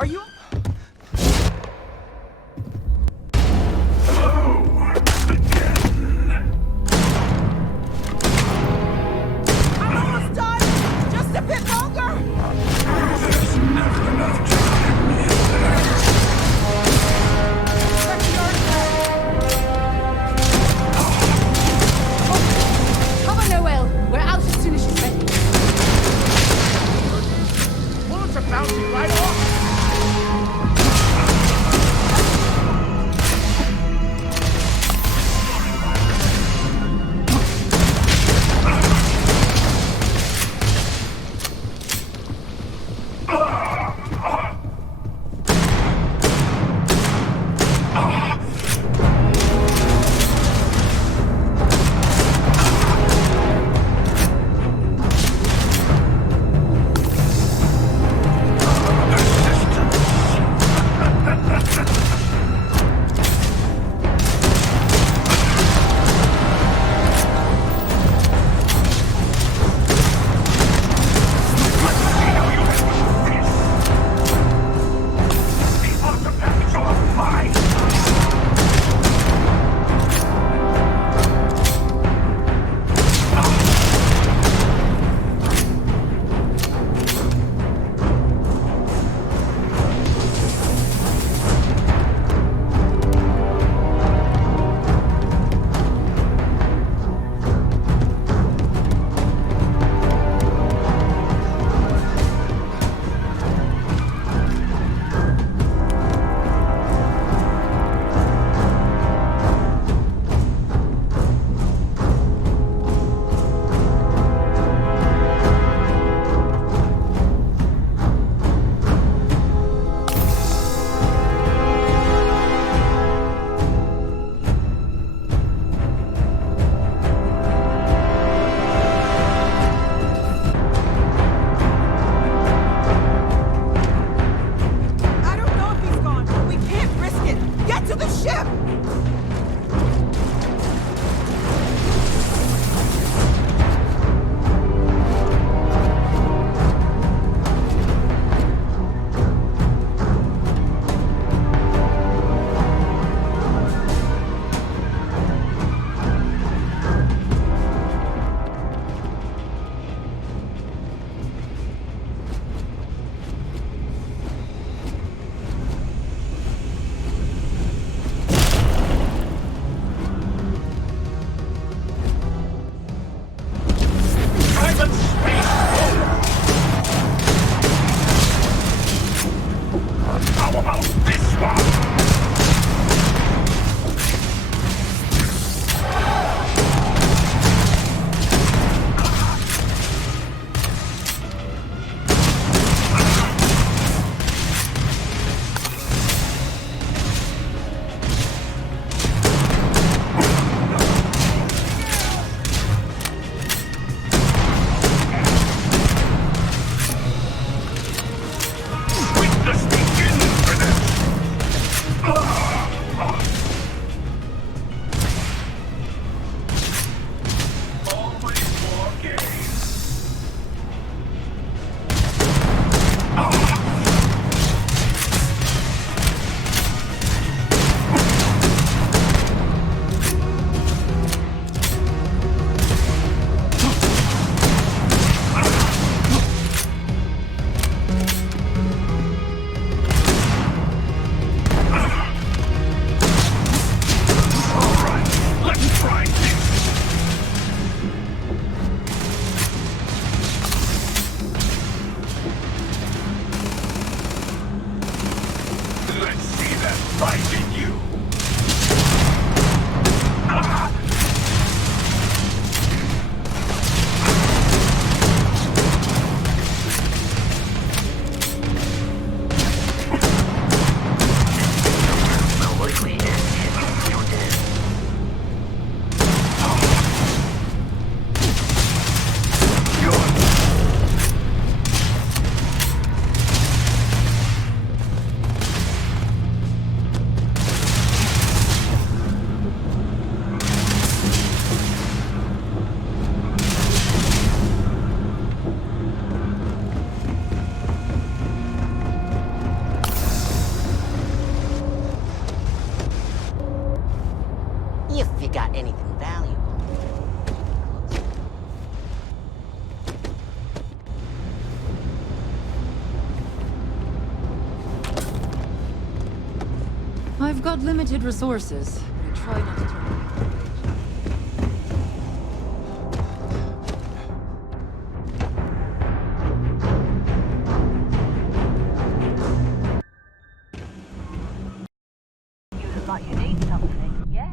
Are you? I'm almost done. Just a bit longer. There's never enough time, is there? Check the artifact. Cover Noel. We're out as soon as she's ready. Bullets are bouncing right off. We've got limited resources, but I try not to turn You look like you need something, yeah?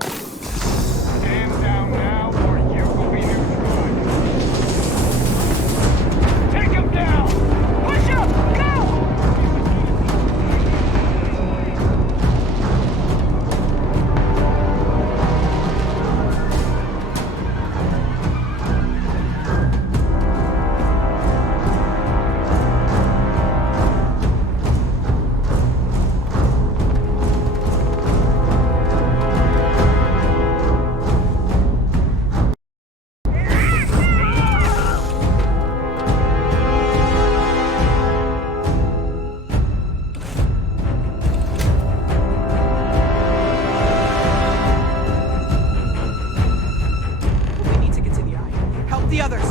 Stand down now, or you will be neutralized. Take him down! Push him! Go! We need to get to the eye. Help the others.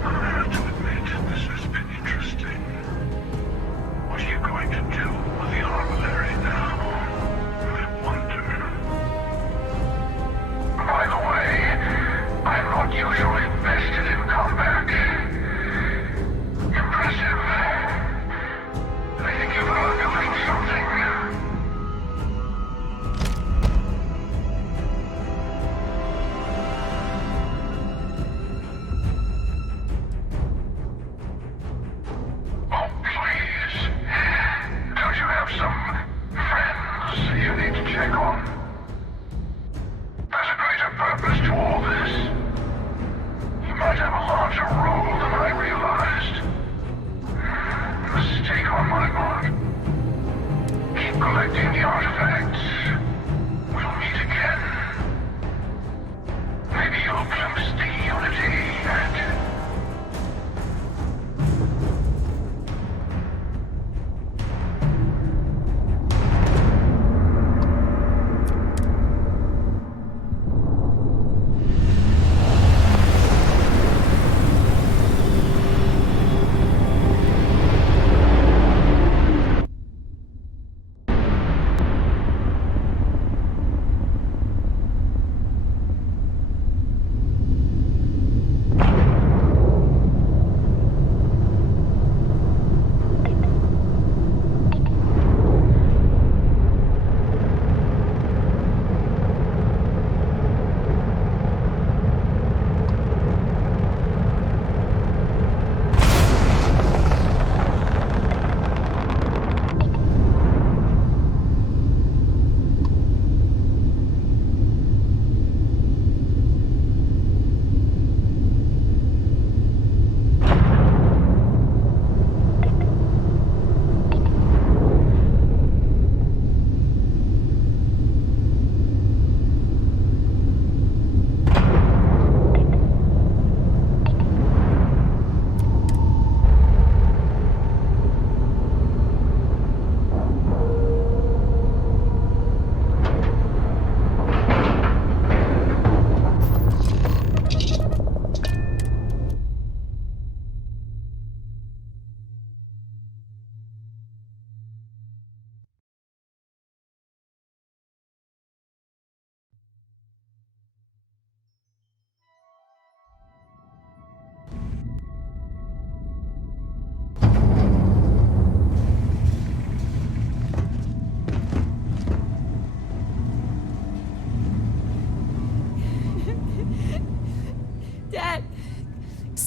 I have to admit, this has been interesting. What are you going to do with the armillary now? I wonder. By the way, I'm not usually vested in combat. Impressive. I think you've uncovered something. Oh, please. Don't you have some friends you need to check on? There's a greater purpose to all this. You might have a larger role than I realized. Mistake on my part. Keep collecting the artifacts. We'll meet again. Maybe you'll glimpse the unity and...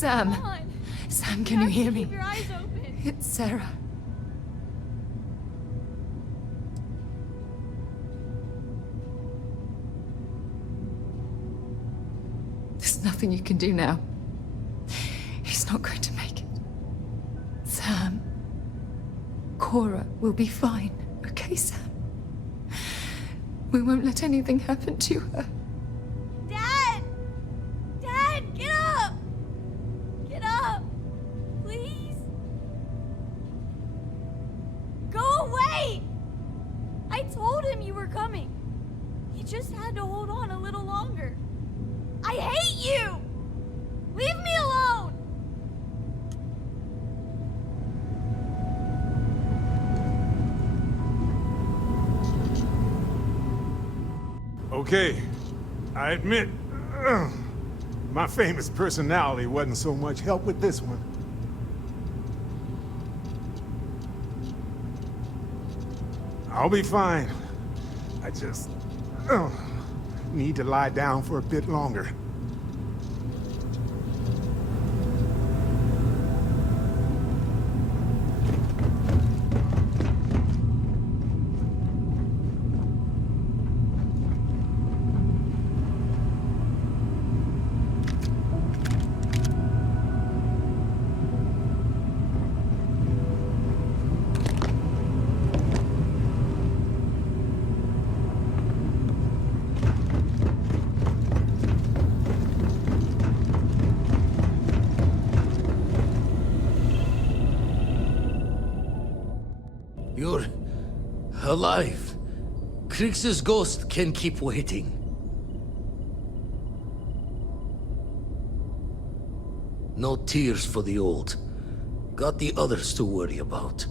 Sam. Come on. Sam, can you hear me? Keep your eyes open. It's Sarah. There's nothing you can do now. He's not going to make it. Sam. Cora will be fine, okay, Sam? We won't let anything happen to her. Dad! Dad, get up! Get up! Please? Go away! I told him you were coming. He just had to hold on a little longer. I hate you! Leave me alone! Okay, I admit, my famous personality wasn't so much help with this one. I'll be fine. I just need to lie down for a bit longer. You're alive. Krix's ghost can keep waiting. No tears for the old. Got the others to worry about.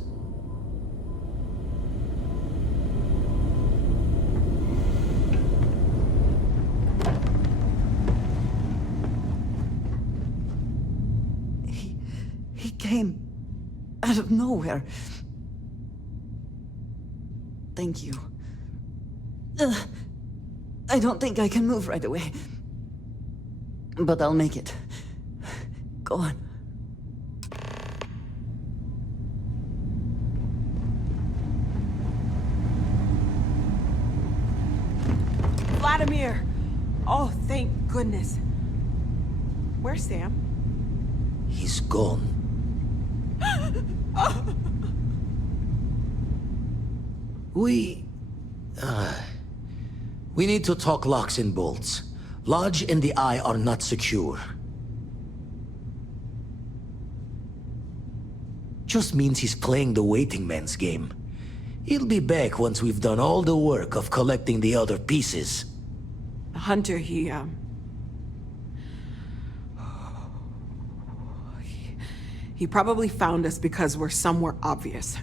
He came out of nowhere. Thank you. I don't think I can move right away. But I'll make it. Go on. Vladimir! Oh, thank goodness. Where's Sam? He's gone. We need to talk locks and bolts. Lodge and the Eye are not secure. Just means he's playing the waiting man's game. He'll be back once we've done all the work of collecting the other pieces. Hunter, he probably found us because we're somewhere obvious.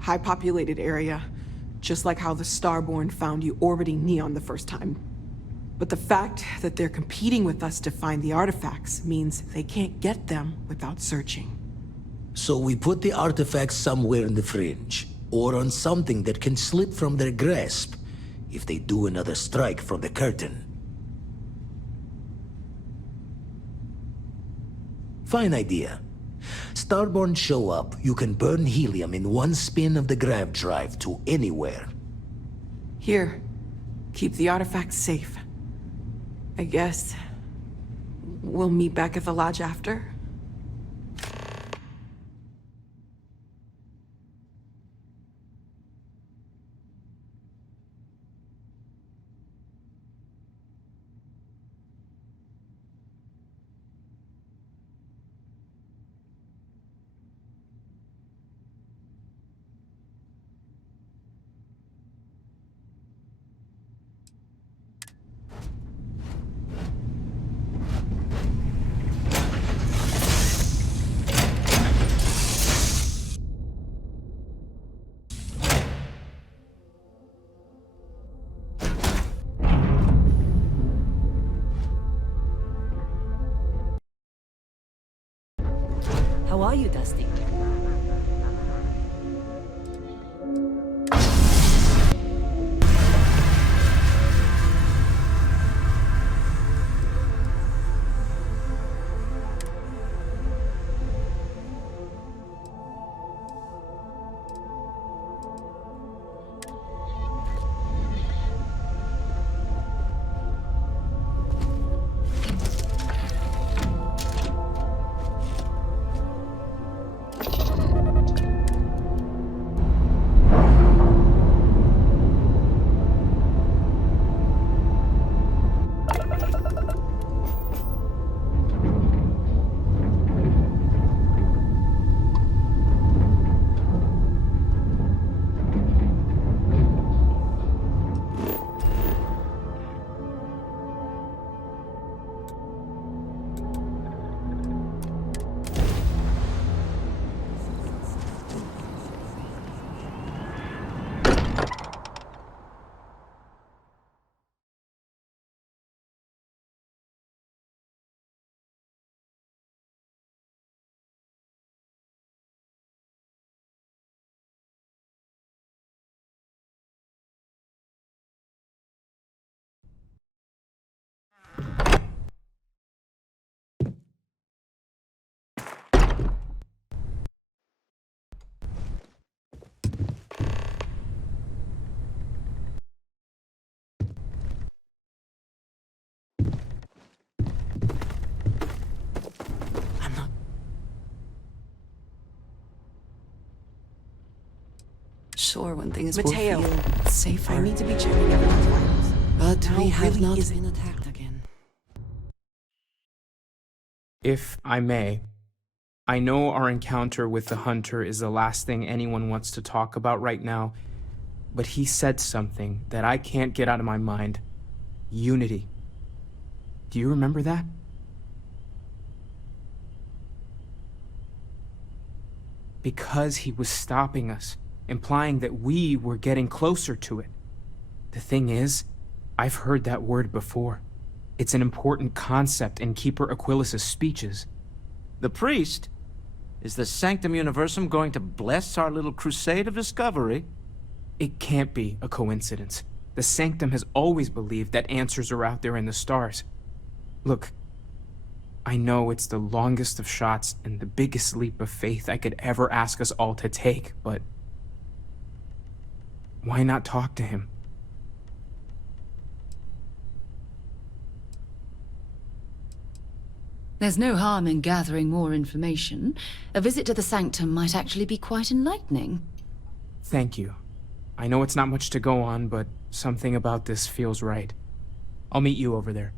High-populated area, just like how the Starborn found you orbiting Neon the first time. But the fact that they're competing with us to find the artifacts means they can't get them without searching. So we put the artifacts somewhere in the fringe, or on something that can slip from their grasp if they do another strike from the curtain. Fine idea. Starborn show up, you can burn helium in one spin of the grav drive to anywhere. Here, keep the artifacts safe. I guess we'll meet back at the lodge after. How are you, Dusty? sure when things Mateo, will feel safer. I need to be checking everyone's vitals. But Now we have really not isn't- been attacked again. If I may, I know our encounter with the hunter is the last thing anyone wants to talk about right now, but he said something that I can't get out of my mind. Unity. Do you remember that? Because he was stopping us, implying that we were getting closer to it. The thing is, I've heard that word before. It's an important concept in Keeper Aquilas's speeches. The priest? Is the Sanctum Universum going to bless our little crusade of discovery? It can't be a coincidence. The Sanctum has always believed that answers are out there in the stars. Look, I know it's the longest of shots and the biggest leap of faith I could ever ask us all to take, but why not talk to him? There's no harm in gathering more information. A visit to the Sanctum might actually be quite enlightening. Thank you. I know it's not much to go on, but something about this feels right. I'll meet you over there.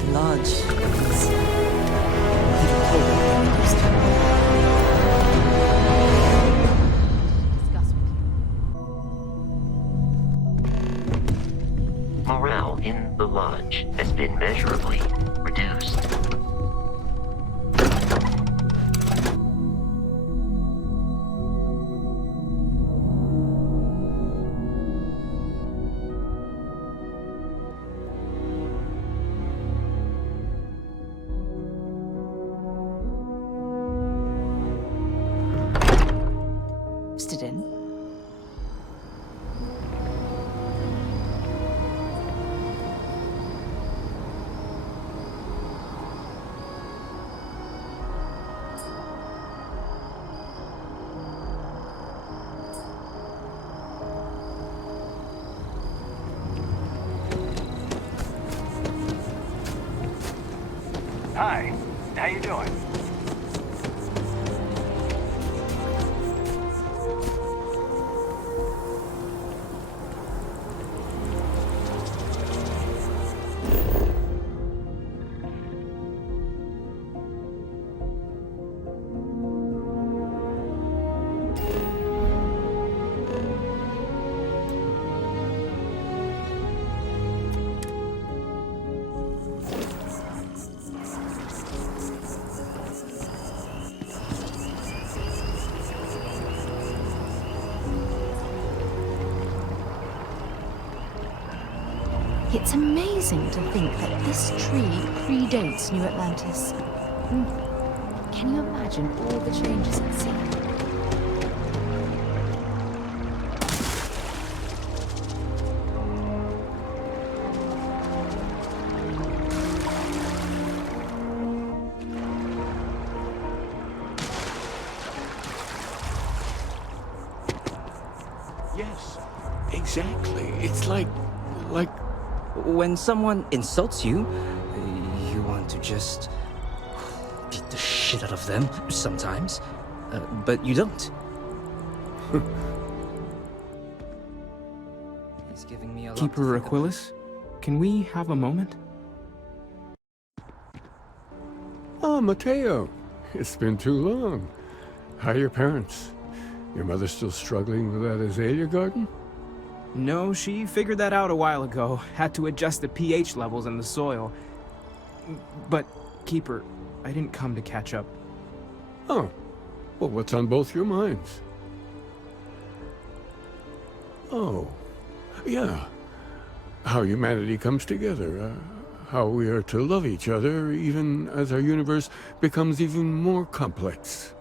The lodge is a little colder than it used to be. Morale in the lodge has been measurably reduced. Stood in. Hi, how you doing? It's amazing to think that this tree predates New Atlantis. Can you imagine all the changes at sea? Yes, exactly. It's like when someone insults you, you want to just beat the shit out of them sometimes, but you don't. He's giving me a lot to Keeper think about. Aquilas, can we have a moment? Oh, Mateo. It's been too long. How are your parents? Your mother still struggling with that azalea garden? No, she figured that out a while ago. Had to adjust the pH levels in the soil. But, Keeper, I didn't come to catch up. Oh. Well, what's on both your minds? Oh. Yeah. How humanity comes together. How we are to love each other even as our universe becomes even more complex.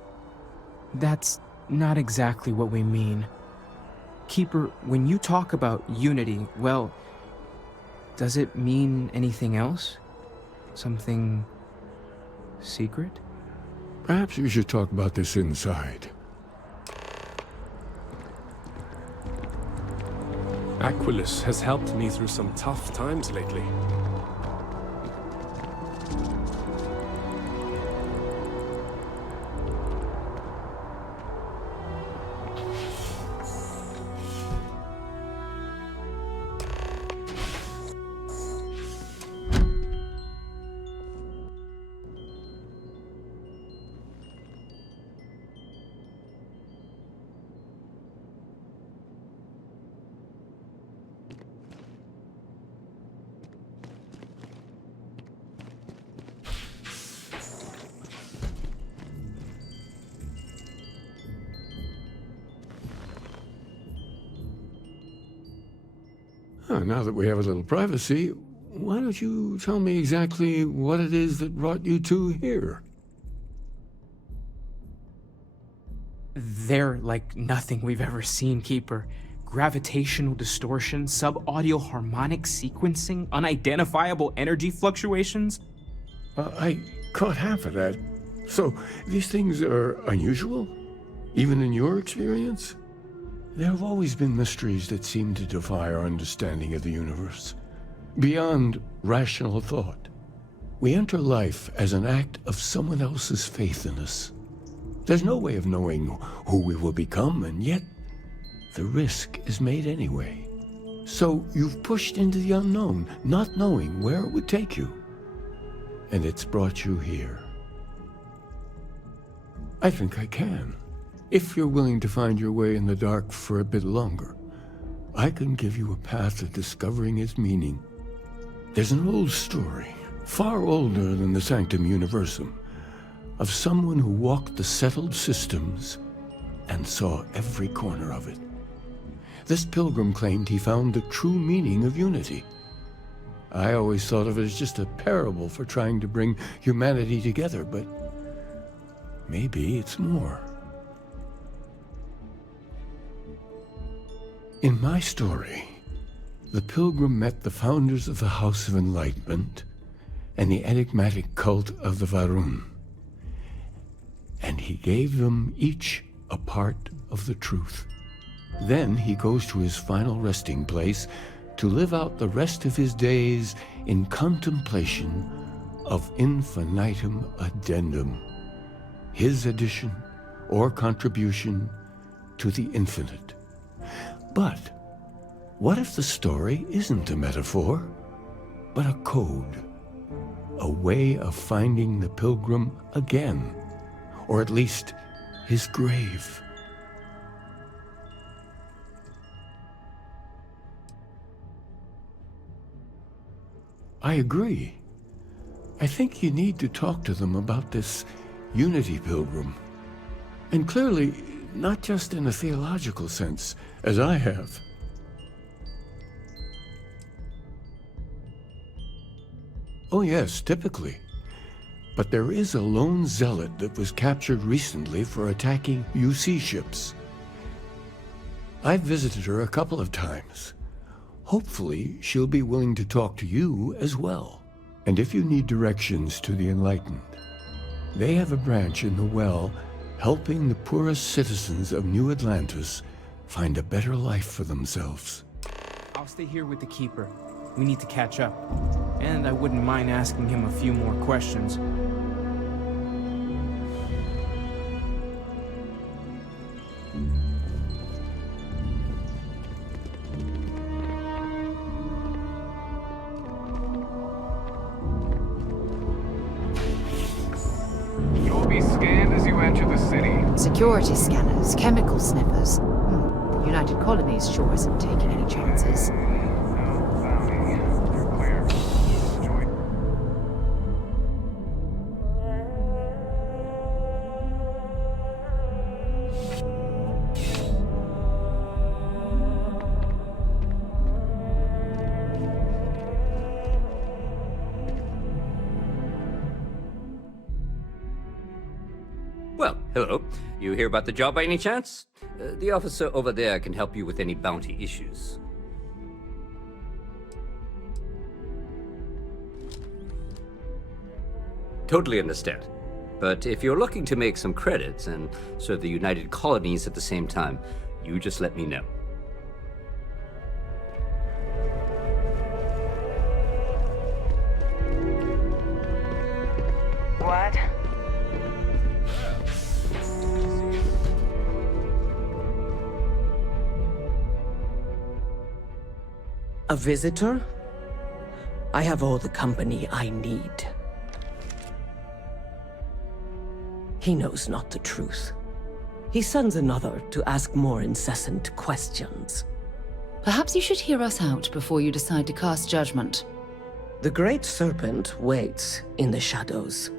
That's not exactly what we mean. Keeper, when you talk about unity, well, does it mean anything else? Something secret? Perhaps we should talk about this inside. Aquilas has helped me through some tough times lately. Now that we have a little privacy, why don't you tell me exactly what it is that brought you two here? They're like nothing we've ever seen, Keeper. Gravitational distortion, sub-audio harmonic sequencing, unidentifiable energy fluctuations. I caught half of that. So, these things are unusual? Even in your experience? There have always been mysteries that seem to defy our understanding of the universe. Beyond rational thought. We enter life as an act of someone else's faith in us. There's no way of knowing who we will become, and yet the risk is made anyway. So you've pushed into the unknown, not knowing where it would take you. And it's brought you here. I think I can. If you're willing to find your way in the dark for a bit longer, I can give you a path to discovering its meaning. There's an old story, far older than the Sanctum Universum, of someone who walked the settled systems and saw every corner of it. This pilgrim claimed he found the true meaning of unity. I always thought of it as just a parable for trying to bring humanity together, but maybe it's more. In my story, the pilgrim met the founders of the House of Enlightenment and the enigmatic cult of the Varun, and he gave them each a part of the truth. Then he goes to his final resting place to live out the rest of his days in contemplation of infinitum addendum, his addition or contribution to the infinite. But what if the story isn't a metaphor, but a code, a way of finding the pilgrim again, or at least his grave? I agree. I think you need to talk to them about this unity pilgrim. And clearly, not just in a theological sense, as I have. Oh yes, typically. But there is a lone zealot that was captured recently for attacking UC ships. I've visited her a couple of times. Hopefully, she'll be willing to talk to you as well. And if you need directions to the Enlightened, they have a branch in the well helping the poorest citizens of New Atlantis find a better life for themselves. I'll stay here with the Keeper. We need to catch up. And I wouldn't mind asking him a few more questions. You'll be scanned as you enter the city. Security scanners, chemical sniffers. The United Colonies sure isn't taking any chances. Well, hello. You hear about the job by any chance? The officer over there can help you with any bounty issues. Totally understand. But if you're looking to make some credits and serve the United Colonies at the same time, you just let me know. What? A visitor? I have all the company I need. He knows not the truth. He sends another to ask more incessant questions. Perhaps you should hear us out before you decide to cast judgment. The Great Serpent waits in the shadows.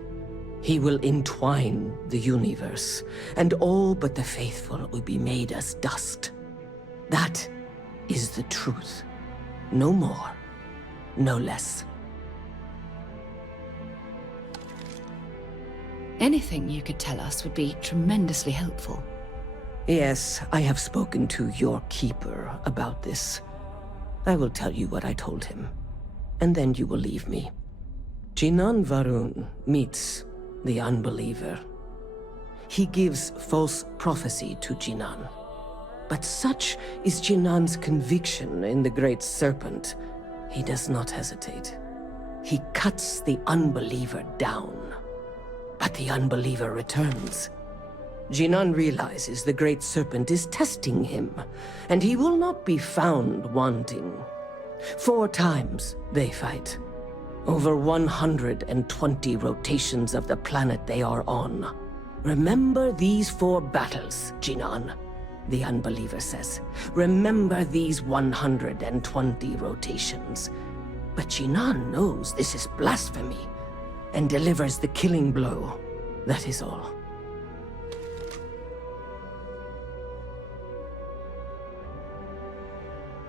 He will entwine the universe, and all but the faithful will be made as dust. That is the truth. No more, no less. Anything you could tell us would be tremendously helpful. Yes, I have spoken to your keeper about this. I will tell you what I told him, and then you will leave me. Jinan Varun meets the unbeliever. He gives false prophecy to Jinan. But such is Jinan's conviction in the Great Serpent, he does not hesitate. He cuts the unbeliever down. But the unbeliever returns. Jinan realizes the Great Serpent is testing him, and he will not be found wanting. 4 times they fight. Over 120 rotations of the planet they are on. Remember these 4 battles, Jinan, the unbeliever says. Remember these 120 rotations. But Jinan knows this is blasphemy, and delivers the killing blow. That is all.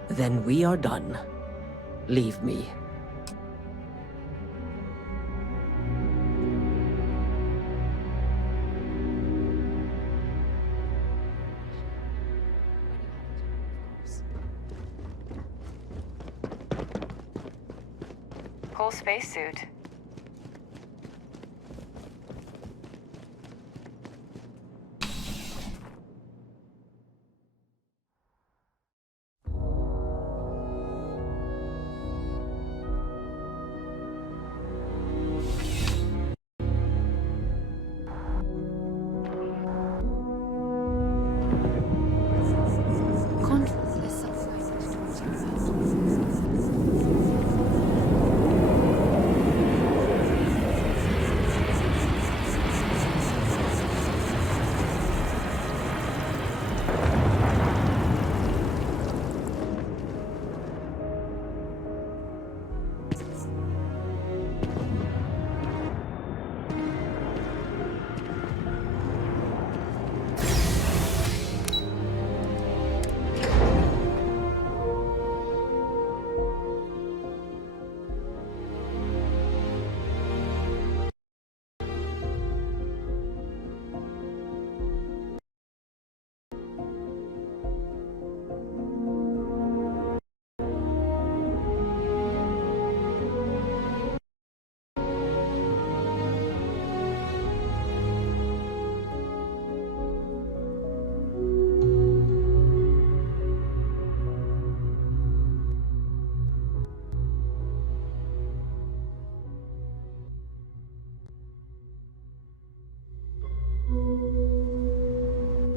Then we are done. Leave me. Cool spacesuit.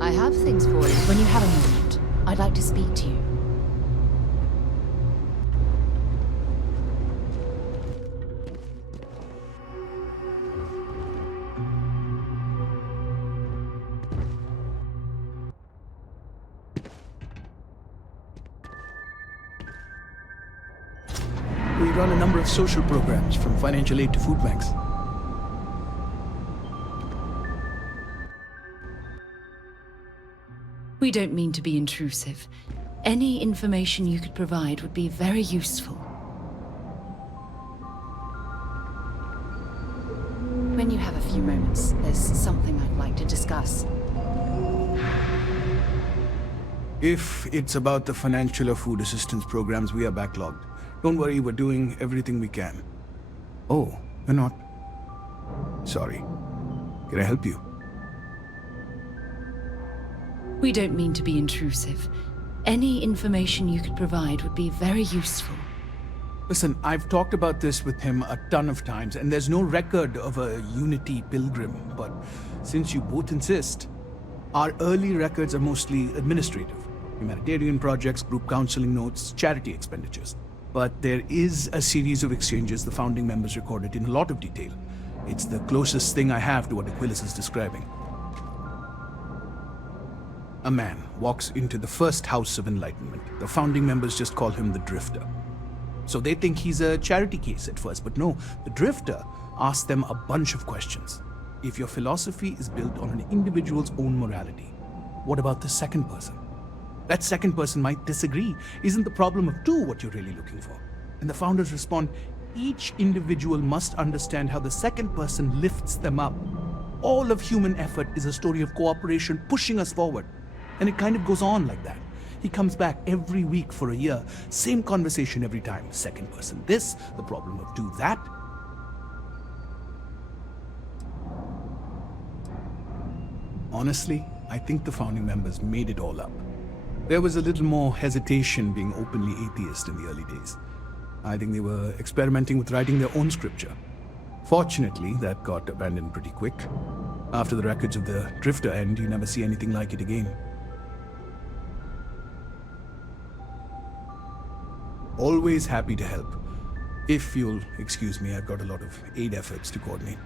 I have things for you. When you have a moment, I'd like to speak to you. We run a number of social programs, from financial aid to food banks. We don't mean to be intrusive. Any information you could provide would be very useful. When you have a few moments, there's something I'd like to discuss. If it's about the financial or food assistance programs, we are backlogged. Don't worry, we're doing everything we can. Oh, you're not? Sorry. Can I help you? We don't mean to be intrusive. Any information you could provide would be very useful. Listen, I've talked about this with him a ton of times, and there's no record of a Unity pilgrim, but since you both insist, our early records are mostly administrative. Humanitarian projects, group counseling notes, charity expenditures. But there is a series of exchanges the founding members recorded in a lot of detail. It's the closest thing I have to what Aquilus is describing. A man walks into the first house of enlightenment. The founding members just call him the Drifter. So they think he's a charity case at first, but no, the Drifter asks them a bunch of questions. If your philosophy is built on an individual's own morality, what about the second person? That second person might disagree. Isn't the problem of two what you're really looking for? And the founders respond, each individual must understand how the second person lifts them up. All of human effort is a story of cooperation pushing us forward. And it kind of goes on like that. He comes back every week for a year. Same conversation every time. Second person this, the problem of two that. Honestly, I think the founding members made it all up. There was a little more hesitation being openly atheist in the early days. I think they were experimenting with writing their own scripture. Fortunately, that got abandoned pretty quick. After the records of the Drifter end, you never see anything like it again. Always happy to help. If you'll excuse me, I've got a lot of aid efforts to coordinate.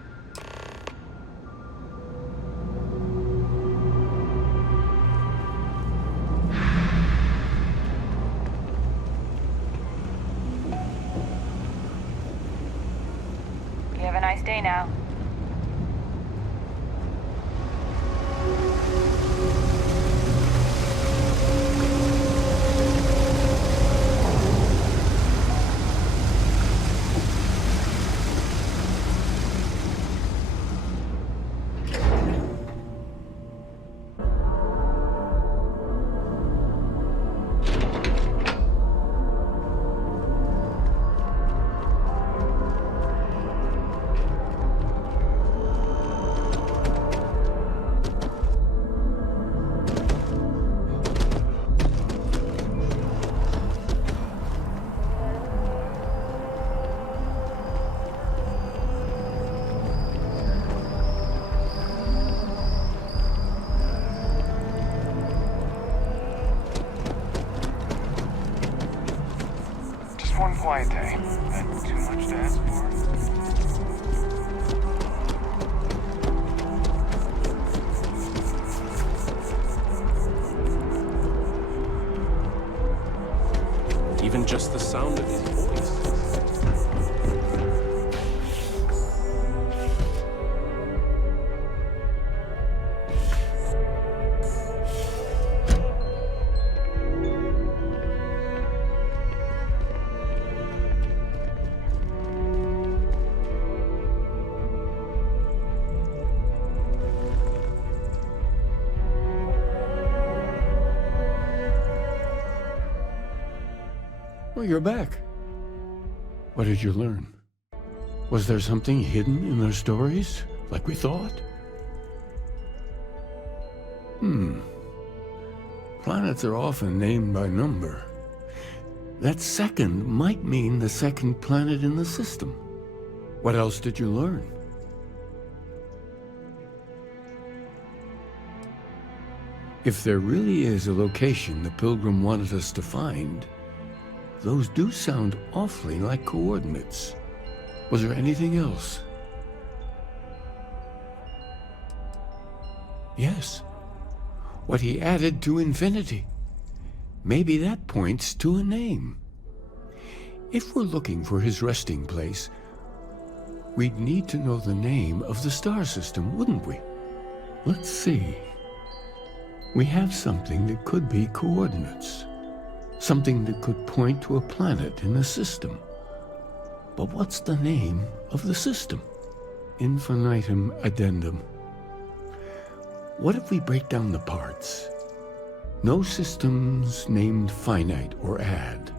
You have a nice day now. One quiet day. That's too much to ask for. Even just the sound of his voice. Well, you're back. What did you learn? Was there something hidden in their stories, like we thought? Planets are often named by number. That second might mean the second planet in the system. What else did you learn? If there really is a location the Pilgrim wanted us to find, those do sound awfully like coordinates. Was there anything else? Yes. What he added to infinity. Maybe that points to a name. If we're looking for his resting place, we'd need to know the name of the star system, wouldn't we? Let's see. We have something that could be coordinates. Something that could point to a planet in the system. But what's the name of the system? Infinitum addendum. What if we break down the parts? No systems named finite or add.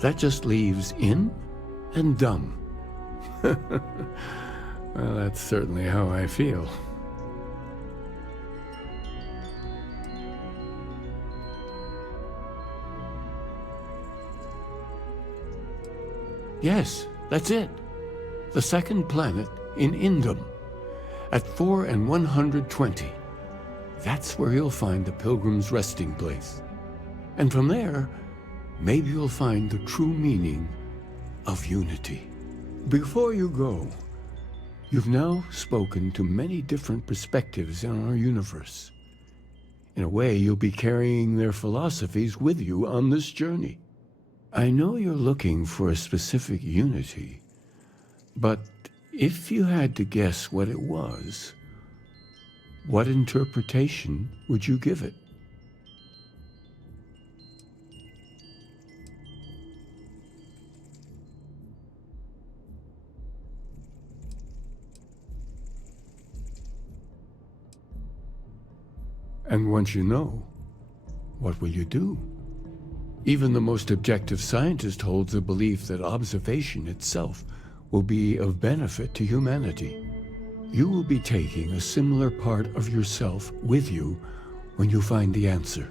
That just leaves in and dumb. Well, that's certainly how I feel. Yes, that's it. The second planet in Indum, at 4 and 120. That's where you'll find the Pilgrim's resting place. And from there, maybe you'll find the true meaning of unity. Before you go, you've now spoken to many different perspectives in our universe. In a way, you'll be carrying their philosophies with you on this journey. I know you're looking for a specific unity, but if you had to guess what it was, what interpretation would you give it? once you know, what will you do? Even the most objective scientist holds the belief that observation itself will be of benefit to humanity. You will be taking a similar part of yourself with you when you find the answer.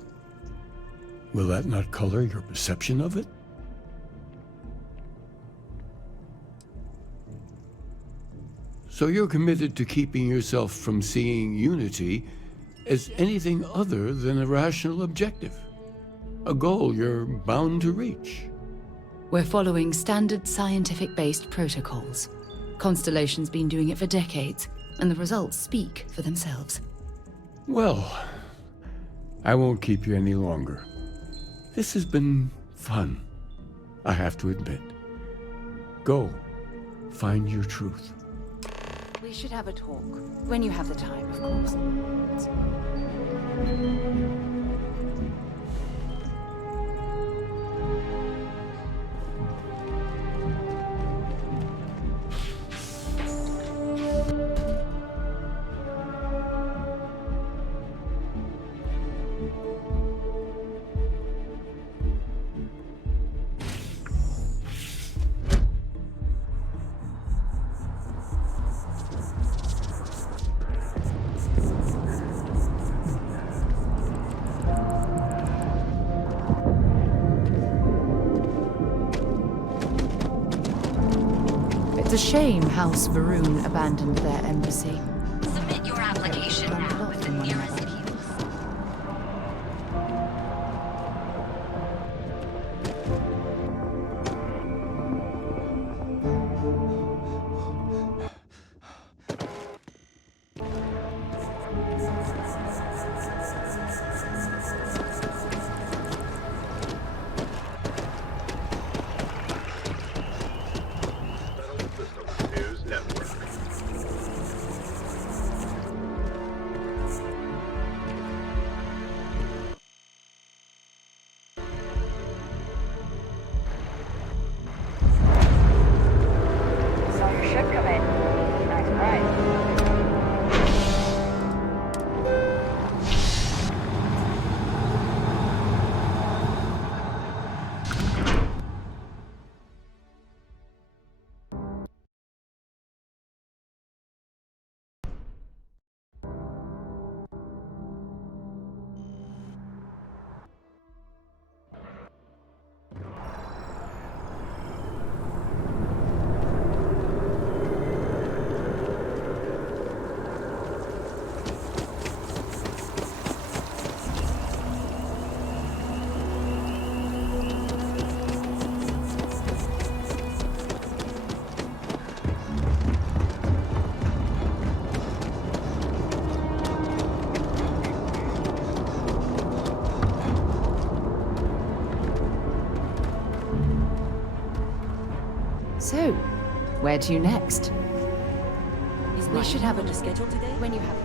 Will that not color your perception of it? So you're committed to keeping yourself from seeing unity as anything other than a rational objective, a goal you're bound to reach. We're following standard scientific-based protocols. Constellation's been doing it for decades, and the results speak for themselves. Well, I won't keep you any longer. This has been fun, I have to admit. Go, find your truth. We should have a talk. When you have the time, of course. It's a shame House Varun abandoned their embassy. Submit your application now with the nearest appeals. So, where to next? We should have a schedule today. When you have it.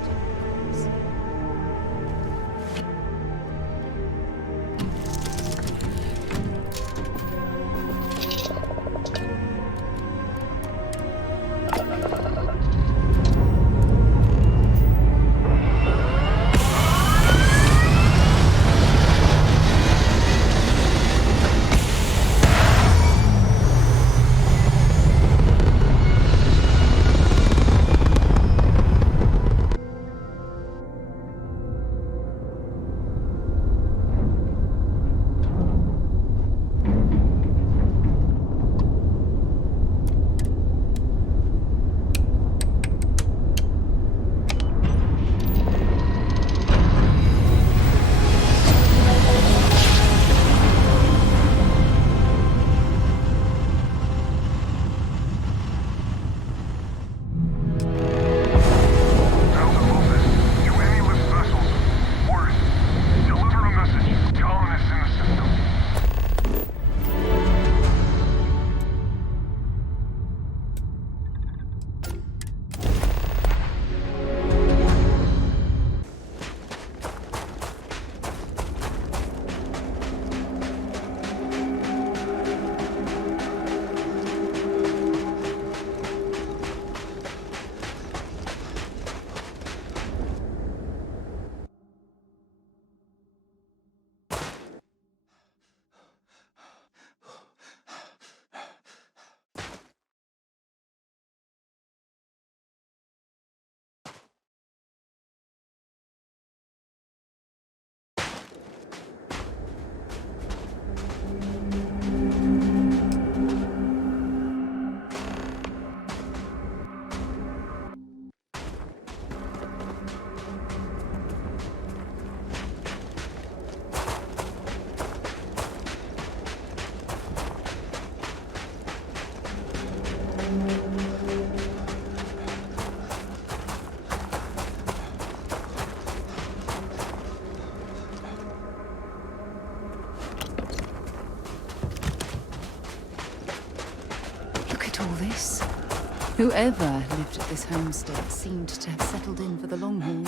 Whoever lived at this homestead seemed to have settled in for the long haul.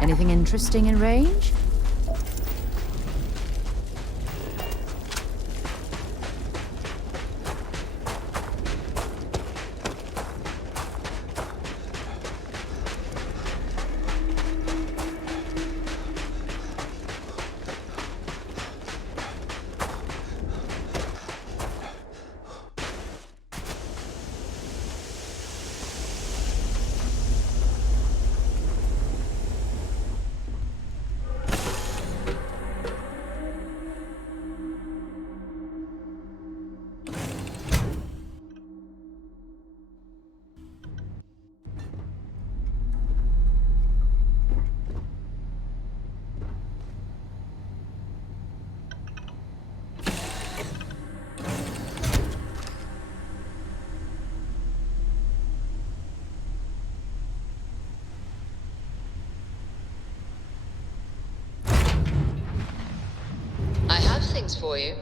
Anything interesting in range? happens for you.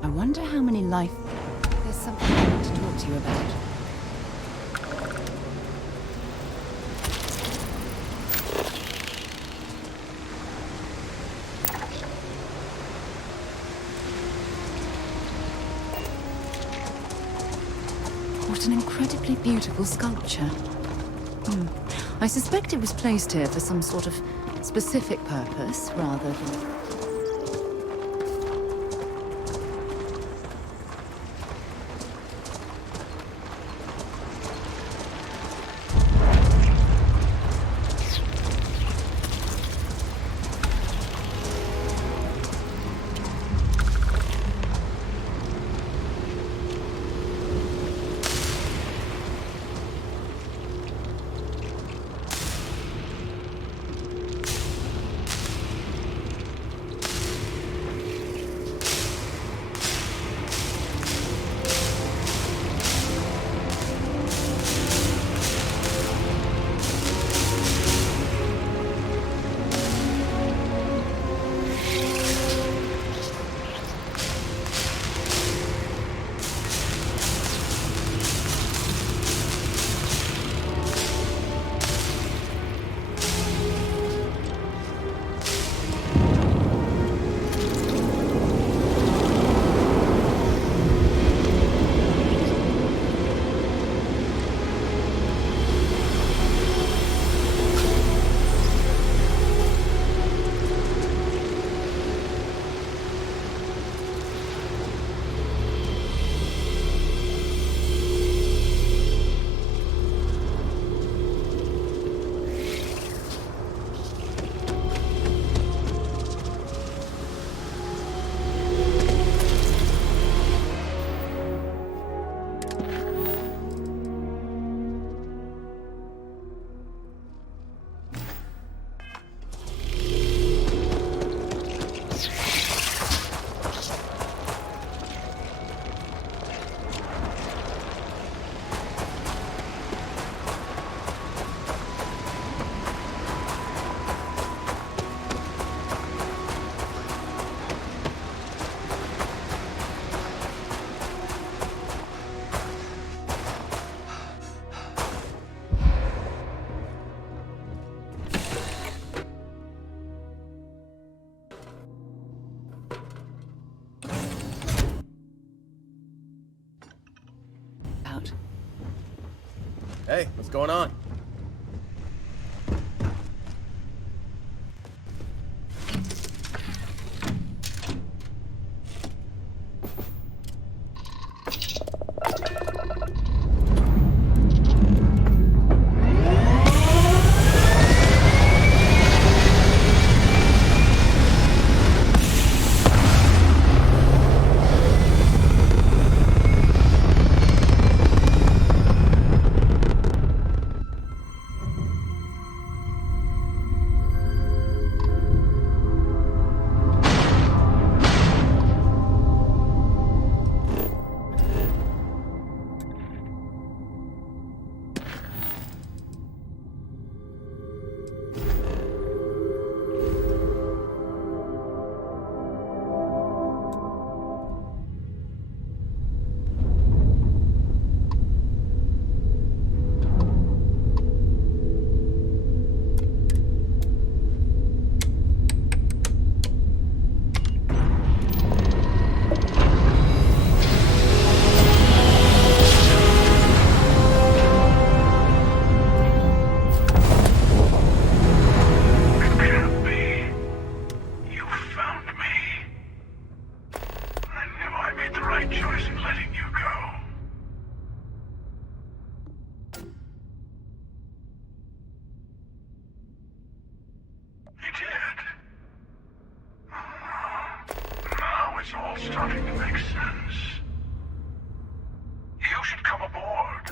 I wonder how many life... There's something I want to talk to you about. What an incredibly beautiful sculpture. I suspect it was placed here for some sort of specific purpose, rather than... Hey, what's going on? starting to make sense. You should come aboard.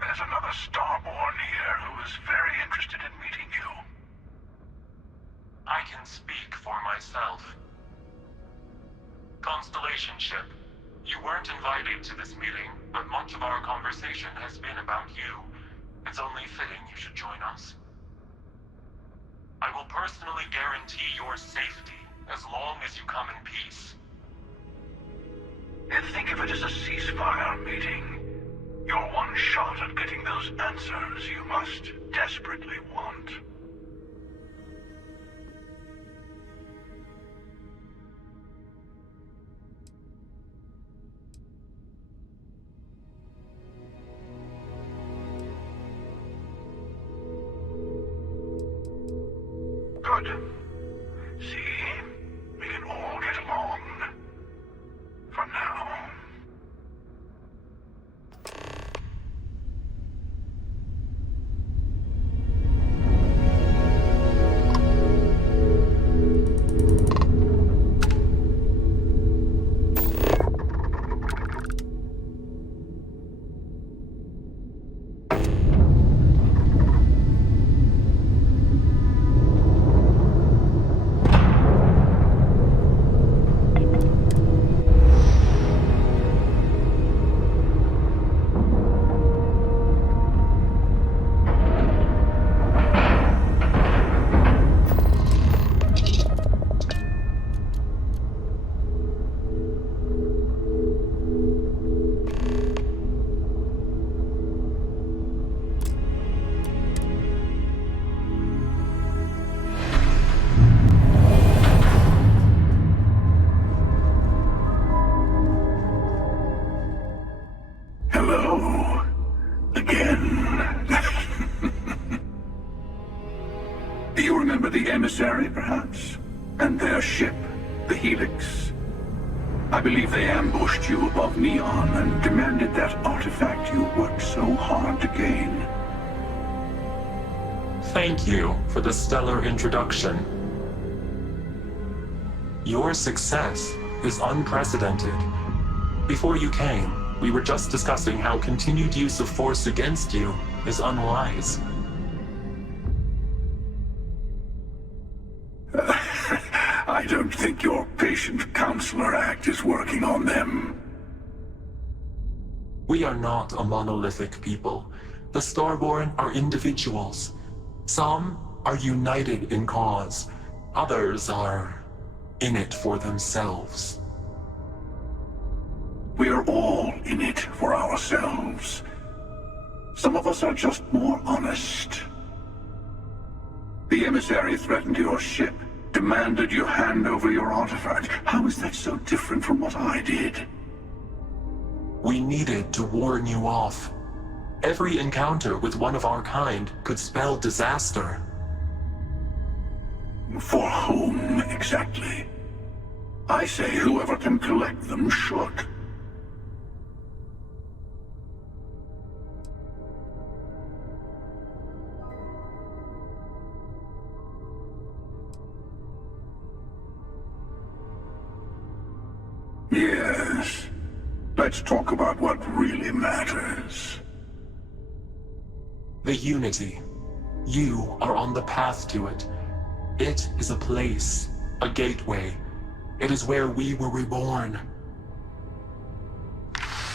There's another Starborn here who is very interested in meeting you. I can speak for myself. Constellation ship, you weren't invited to this meeting, but much of our conversation has been about you. It's only fitting you should join us. I will personally guarantee your safety as long as you come in peace. And think of it as a ceasefire meeting. Your one shot at getting those answers you must desperately want. Good. See? We can all get along. For now. Hello. Again. Do you remember the emissary, perhaps? And their ship, the Helix? I believe they ambushed you above Neon and demanded that artifact you worked so hard to gain. Thank you for the stellar introduction. Your success is unprecedented. Before you came, we were just discussing how continued use of force against you is unwise. I don't think your patient counselor act is working on them. We are not a monolithic people. The Starborn are individuals. Some are united in cause. Others are in it for themselves. We are all in it for ourselves. Some of us are just more honest. The emissary threatened your ship, demanded you hand over your artifact. How is that so different from what I did? We needed to warn you off. Every encounter with one of our kind could spell disaster. For whom, exactly? I say whoever can collect them should. Yes. Let's talk about what really matters. The Unity. You are on the path to it. It is a place, a gateway. It is where we were reborn.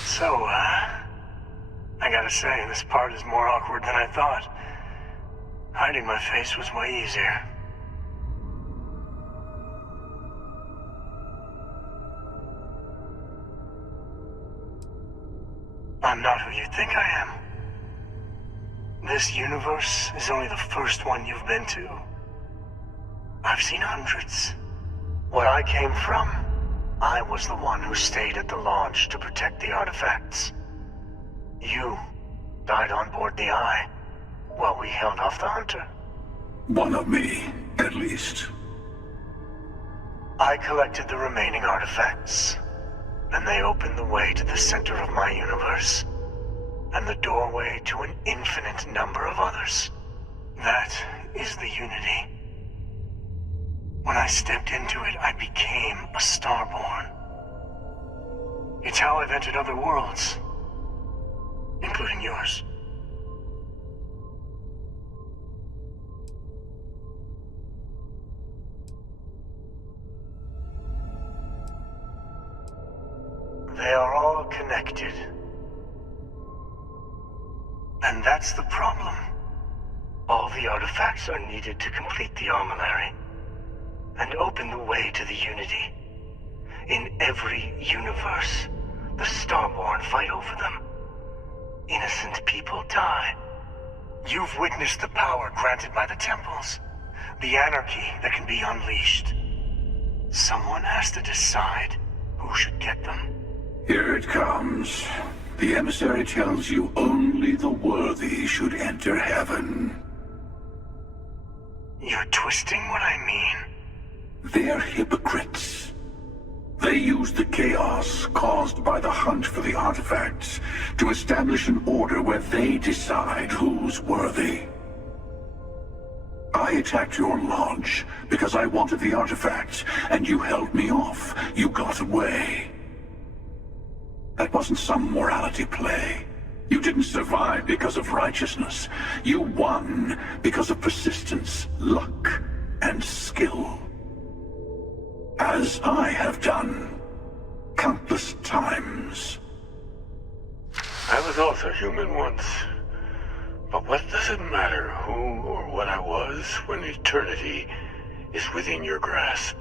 So, I gotta say, this part is more awkward than I thought. Hiding my face was way easier. I'm not who you think I am. This universe is only the first one you've been to. I've seen hundreds. Where I came from, I was the one who stayed at the launch to protect the artifacts. You died on board the Eye, while we held off the Hunter. One of me, at least. I collected the remaining artifacts, and they opened the way to the center of my universe, and the doorway to an infinite number of others. That is the Unity. When I stepped into it, I became a Starborn. It's how I've entered other worlds, including yours. They are all connected. And that's the problem. All the artifacts are needed to complete the armillary and open the way to the Unity. In every universe, the Starborn fight over them. Innocent people die. You've witnessed the power granted by the temples, the anarchy that can be unleashed. Someone has to decide who should get them. Here it comes. The emissary tells you only the worthy should enter heaven. You're twisting what I mean. They're hypocrites. They use the chaos caused by the hunt for the artifacts to establish an order where they decide who's worthy. I attacked your lodge because I wanted the artifacts, and you held me off. You got away. That wasn't some morality play. You didn't survive because of righteousness. You won because of persistence, luck, and skill. As I have done countless times. I was also human once. But what does it matter who or what I was when eternity is within your grasp?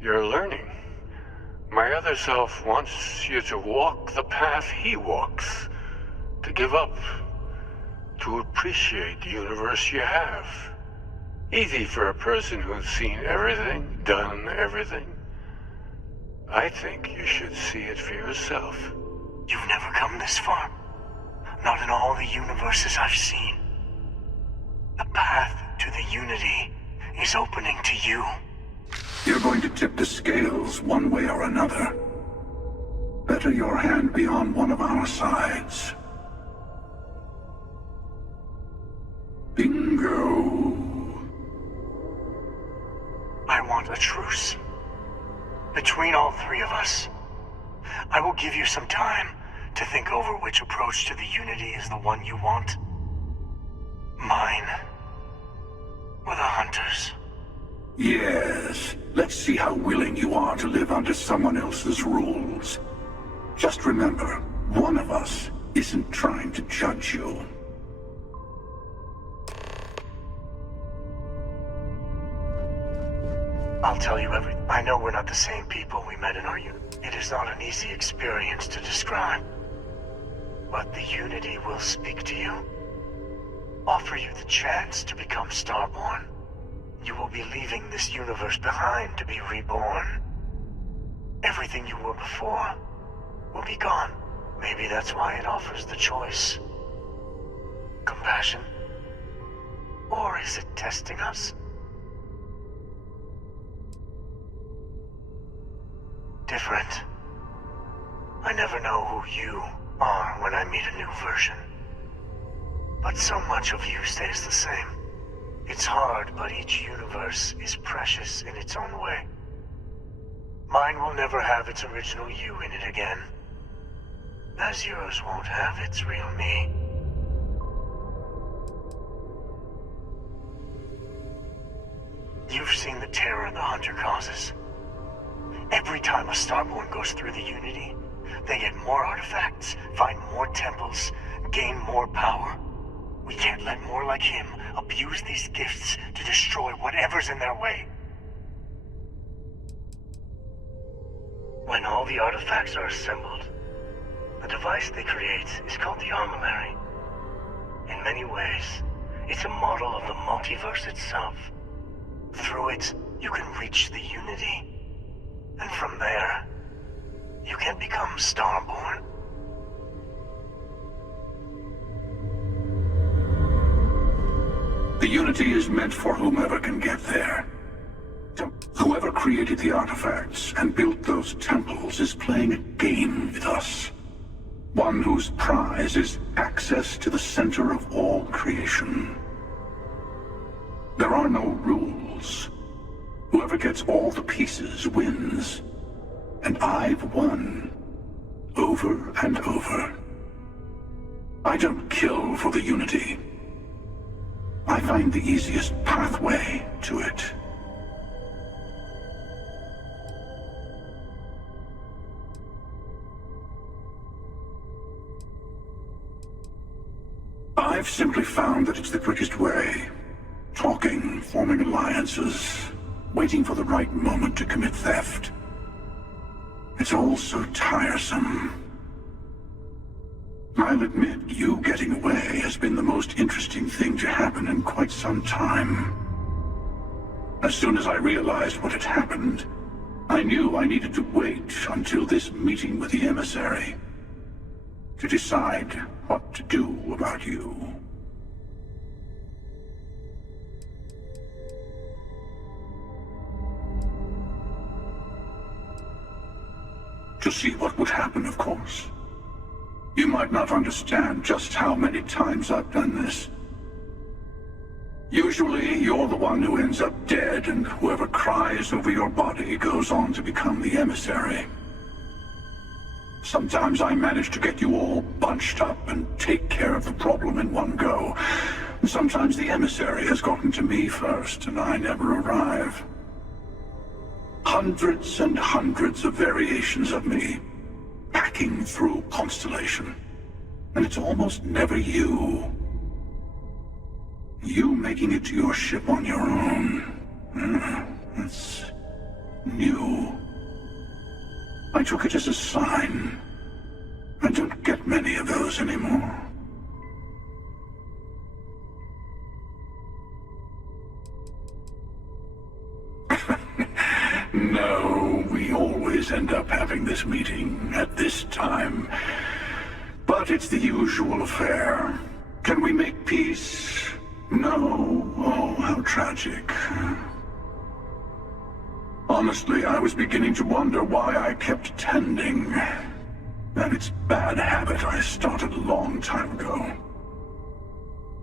You're learning. My other self wants you to walk the path he walks, to give up, to appreciate the universe you have. Easy for a person who's seen everything, done everything. I think you should see it for yourself. You've never come this far. Not in all the universes I've seen. The path to the Unity is opening to you. You're going to tip the scales one way or another. Better your hand be on one of our sides. Bingo. I want a truce. Between all three of us. I will give you some time to think over which approach to the Unity is the one you want. Mine. Or the Hunters. Yes. Let's see how willing you are to live under someone else's rules. Just remember, one of us isn't trying to judge you. I'll tell you everything. I know we're not the same people we met in our unit. It is not an easy experience to describe. But the Unity will speak to you. Offer you the chance to become Starborn. You will be leaving this universe behind to be reborn. Everything you were before will be gone. Maybe that's why it offers the choice. Compassion? Or is it testing us? Different. I never know who you are when I meet a new version. But so much of you stays the same. It's hard, but each universe is precious in its own way. Mine will never have its original you in it again. As yours won't have its real me. You've seen the terror the Hunter causes. Every time a Starborn goes through the Unity, they get more artifacts, find more temples, gain more power. We can't let more like him abuse these gifts to destroy whatever's in their way. When all the artifacts are assembled, the device they create is called the armillary. In many ways, it's a model of the multiverse itself. Through it, you can reach the Unity. And from there, you can become Starborn. The Unity is meant for whomever can get there. Whoever created the artifacts and built those temples is playing a game with us. One whose prize is access to the center of all creation. There are no rules. gets all the pieces wins. And I've won. Over and over. I don't kill for the unity. I find the easiest pathway to it. I've simply found that it's the quickest way. Talking, forming alliances, waiting for the right moment to commit theft. It's all so tiresome. I'll admit, you getting away has been the most interesting thing to happen in quite some time. As soon as I realized what had happened, I knew I needed to wait until this meeting with the emissary to decide what to do about you. To see what would happen, of course. You might not understand just how many times I've done this. Usually, you're the one who ends up dead, and whoever cries over your body goes on to become the emissary. Sometimes I manage to get you all bunched up and take care of the problem in one go. Sometimes the emissary has gotten to me first, and I never arrive. Hundreds and hundreds of variations of me, packing through Constellation. And it's almost never you. You making it to your ship on your own. That's new. I took it as a sign. I don't get many of those anymore. No, we always end up having this meeting at this time. But it's the usual affair. Can we make peace? No. Oh, how tragic. Honestly, I was beginning to wonder why I kept tending. And it's a bad habit I started a long time ago.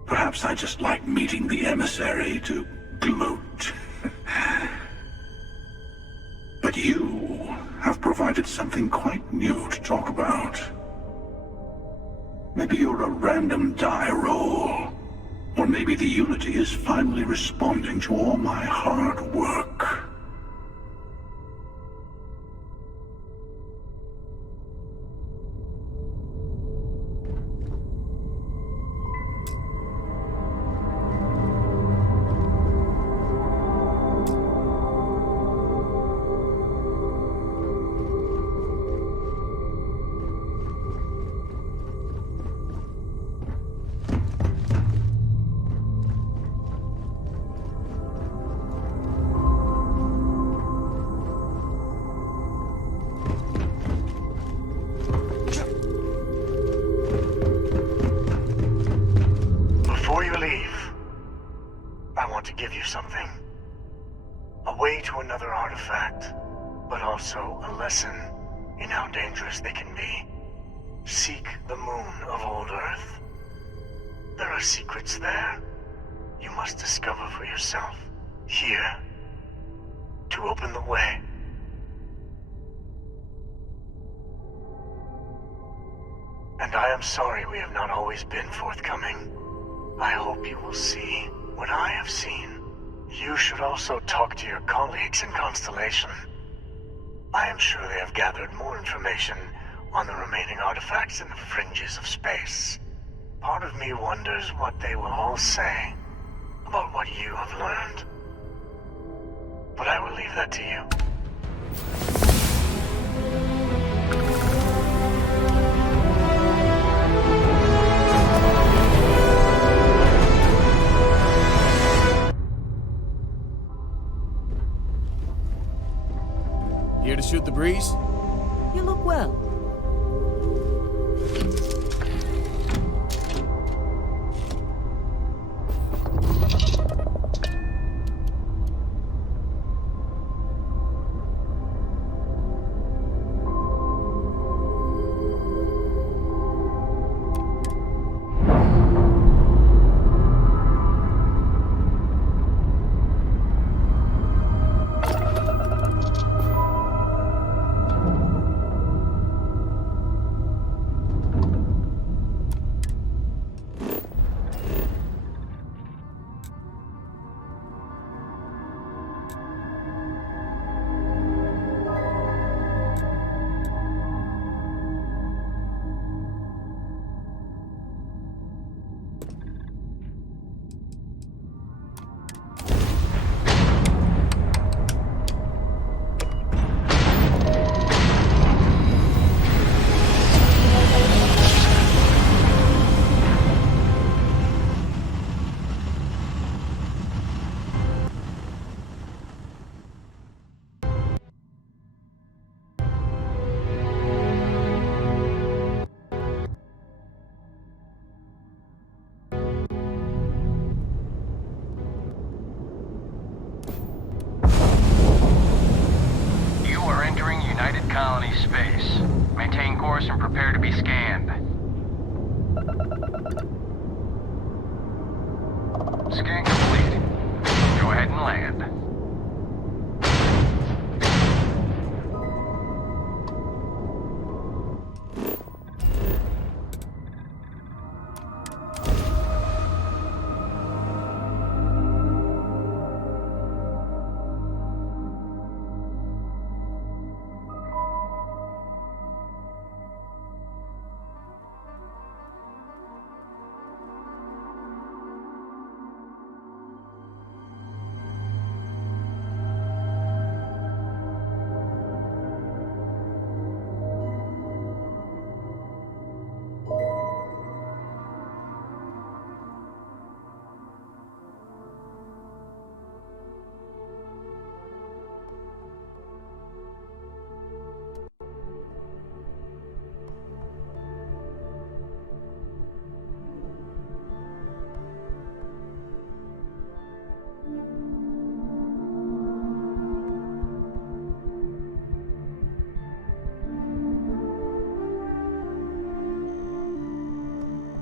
Perhaps I just like meeting the emissary to gloat. But you have provided something quite new to talk about. Maybe you're a random die roll. Or maybe the Unity is finally responding to all my hard work. I'm sorry we have not always been forthcoming. I hope you will see what I have seen. You should also talk to your colleagues in Constellation. I am sure they have gathered more information on the remaining artifacts in the fringes of space. Part of me wonders what they will all say about what you have learned. But I will leave that to you. Here to shoot the breeze? You look well.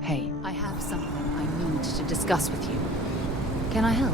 Hey, I have something I need to discuss with you. Can I help?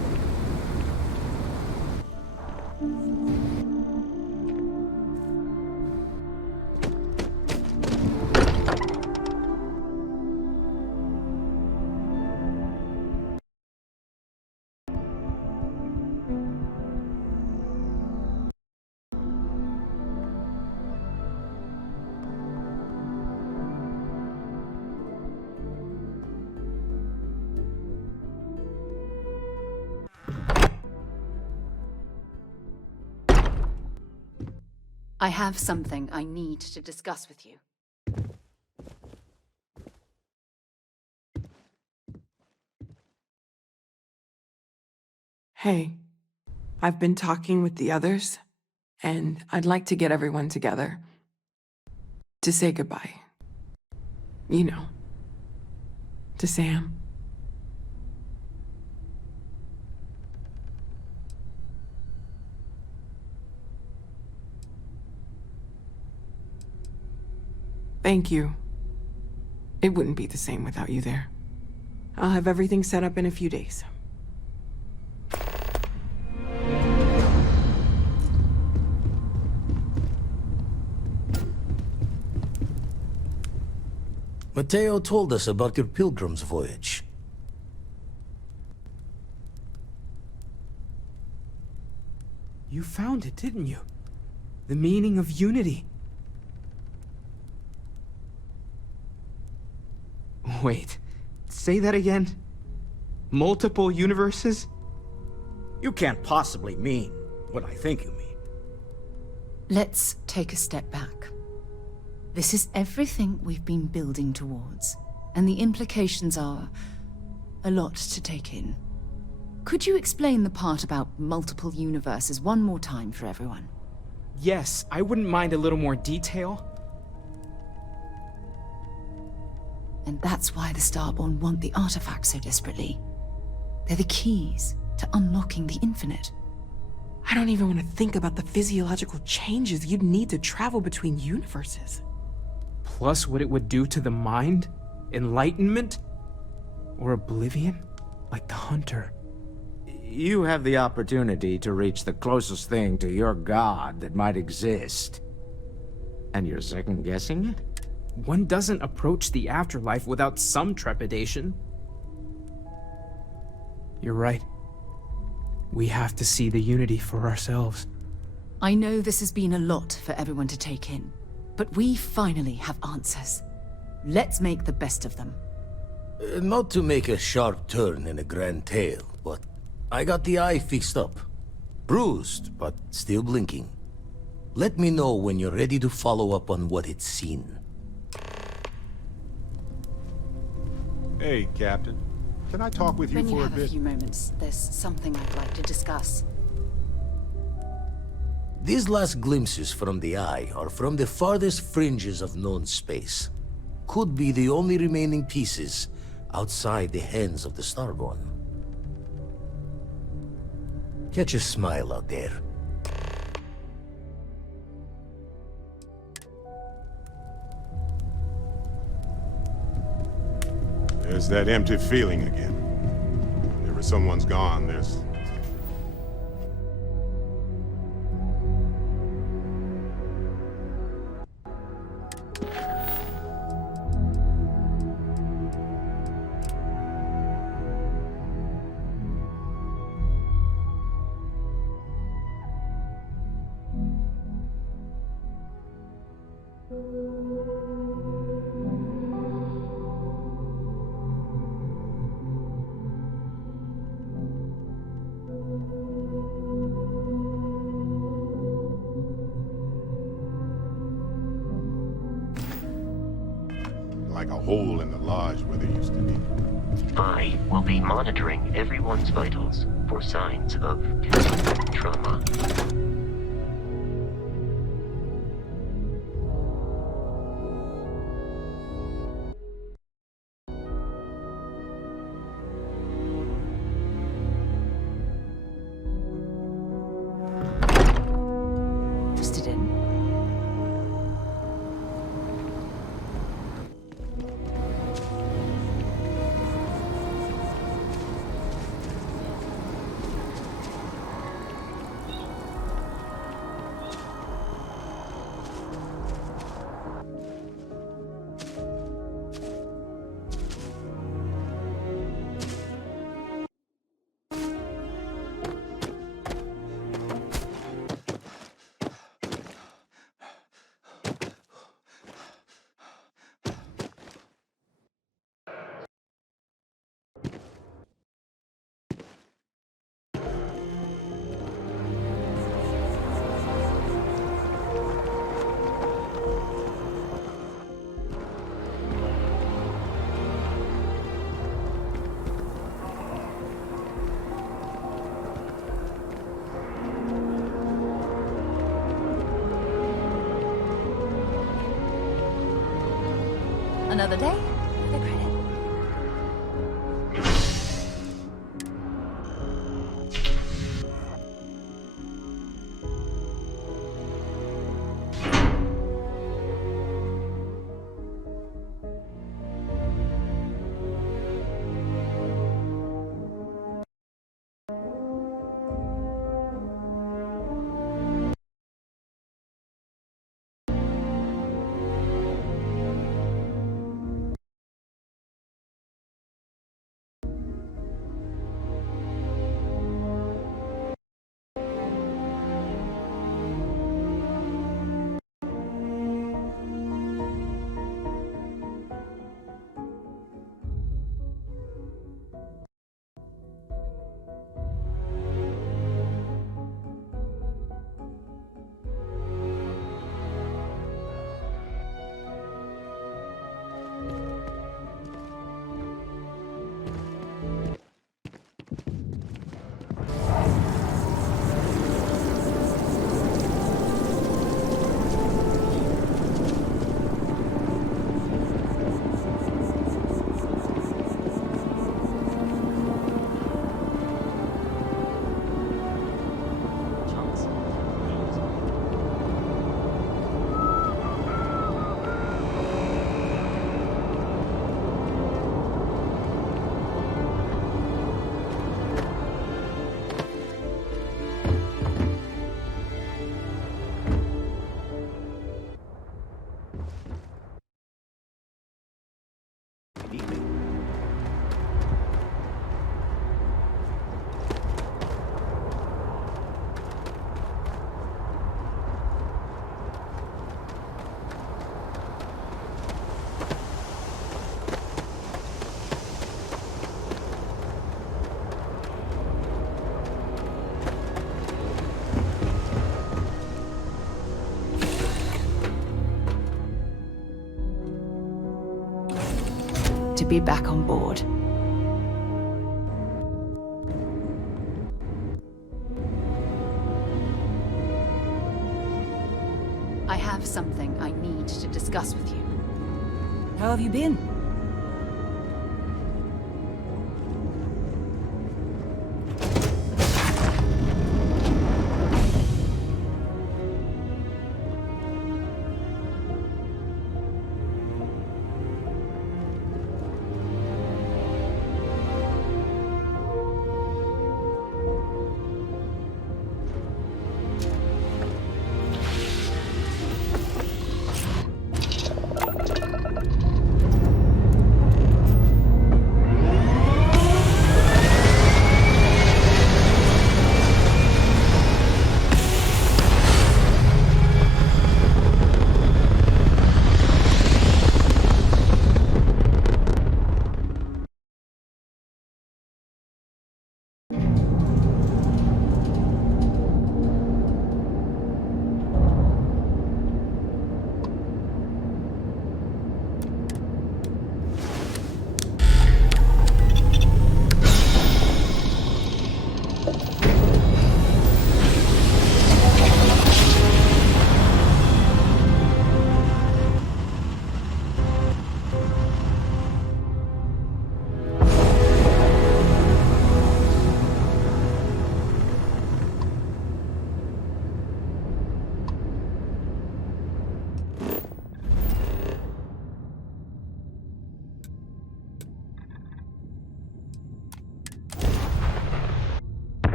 I have something I need to discuss with you. Hey, I've been talking with the others, and I'd like to get everyone together to say goodbye. You know, to Sam. Thank you. It wouldn't be the same without you there. I'll have everything set up in a few days. Mateo told us about your pilgrim's voyage. You found it, didn't you? The meaning of unity. Wait, say that again? Multiple universes? You can't possibly mean what I think you mean. Let's take a step back. This is everything we've been building towards, and the implications are a lot to take in. Could you explain the part about multiple universes one more time for everyone? Yes, I wouldn't mind a little more detail. And that's why the Starborn want the artifacts so desperately. They're the keys to unlocking the infinite. I don't even want to think about the physiological changes you'd need to travel between universes. Plus what it would do to the mind? Enlightenment? Or oblivion? Like the Hunter. You have the opportunity to reach the closest thing to your god that might exist. And you're second-guessing it? One doesn't approach the afterlife without some trepidation. You're right. We have to see the unity for ourselves. I know this has been a lot for everyone to take in, but we finally have answers. Let's make the best of them. Not to make a sharp turn in a grand tale, but I got the eye fixed up. Bruised, but still blinking. Let me know when you're ready to follow up on what it's seen. Hey, Captain. Can I talk with you When you for a have a bit? few moments, there's something I'd like to discuss. These last glimpses from the eye are from the farthest fringes of known space. Could be the only remaining pieces outside the hands of the Starborn. Catch a smile out there. There's that empty feeling again. Whenever someone's gone, there's... like a hole in the lodge where there used to be. I will be monitoring everyone's vitals for signs of trauma. Interested in? Another day, another credit. To be back on board. I have something I need to discuss with you. How have you been?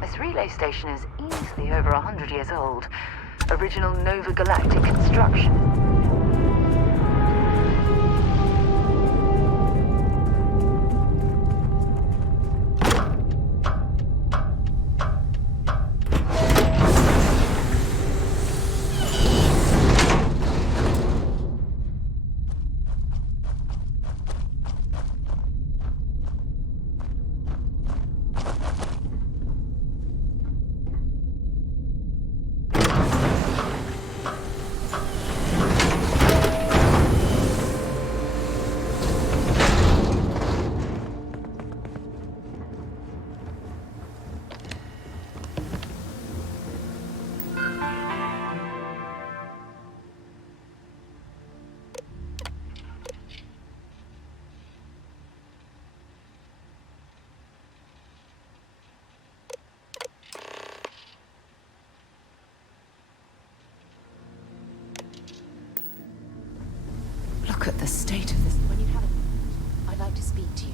This relay station is easily over 100 years old. Original Nova Galactic construction. Look at the state of this. When you have a moment, I'd like to speak to you.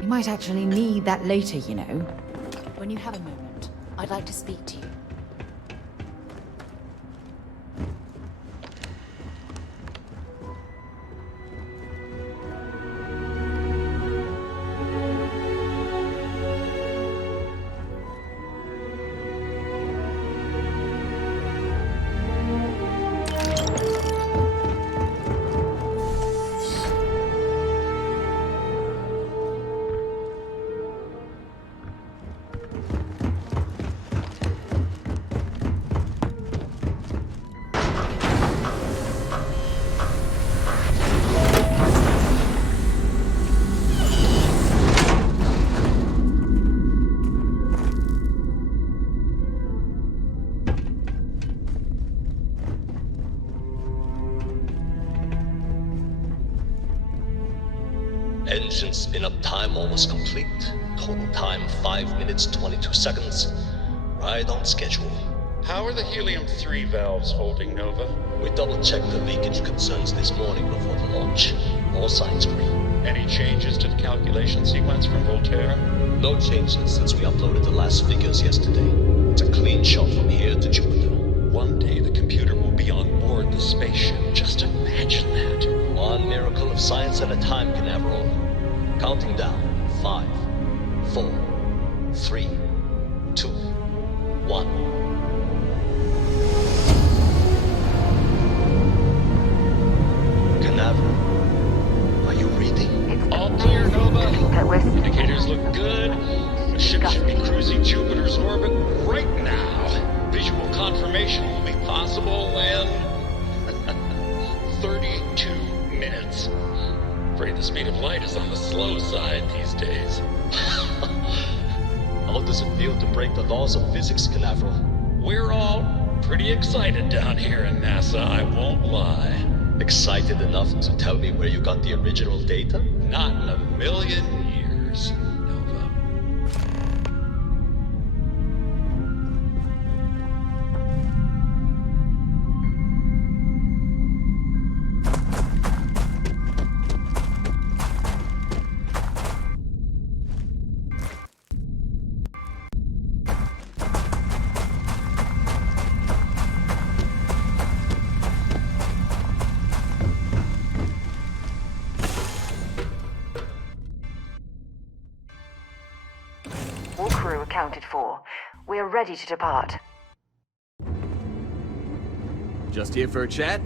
You might actually need that later, you know. When you have a moment, I'd like to speak to you. Engine spin-up time almost complete. Total time 5 minutes 22 seconds. Right on schedule. How are the helium-3 valves holding, Nova? We double-checked the leakage concerns this morning before the launch. All signs green. Any changes to the calculation sequence from Volterra? No changes since we uploaded the last figures yesterday. It's a clean shot from here to Jupiter. One day the computer will be on board the spaceship. Just imagine that. One miracle of science at a time, Canaveral. Counting down. 5, 4, 3, 2, 1. Canaveral, are you reading? All clear, Nova. Indicators look good. The ship should be cruising Jupiter's orbit right now. Visual confirmation will be possible in 32 minutes. Afraid the speed of light is on the slow side these days. How does it feel to break the laws of physics, Canaveral? We're all pretty excited down here in NASA, I won't lie. Excited enough to tell me where you got the original data? Not in a million years, Nova. All crew accounted for. We are ready to depart. Just here for a chat?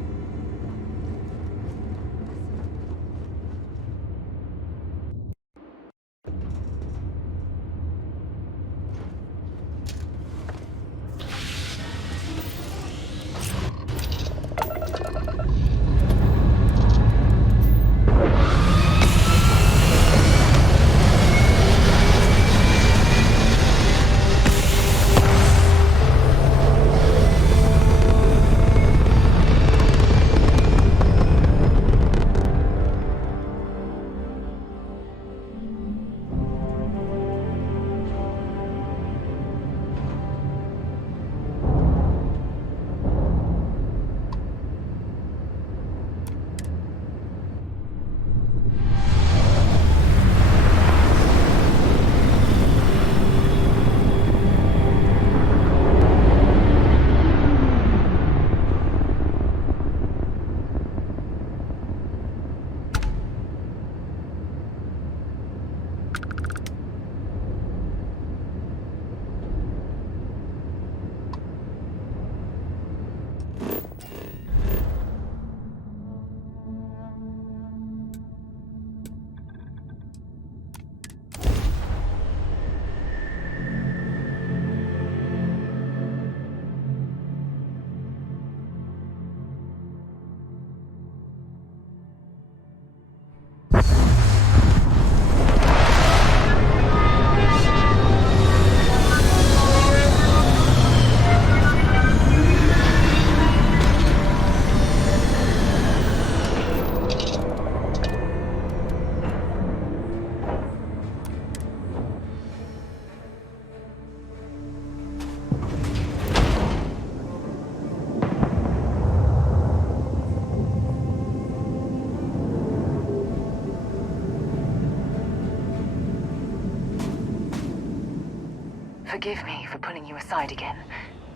Forgive me for pulling you aside again,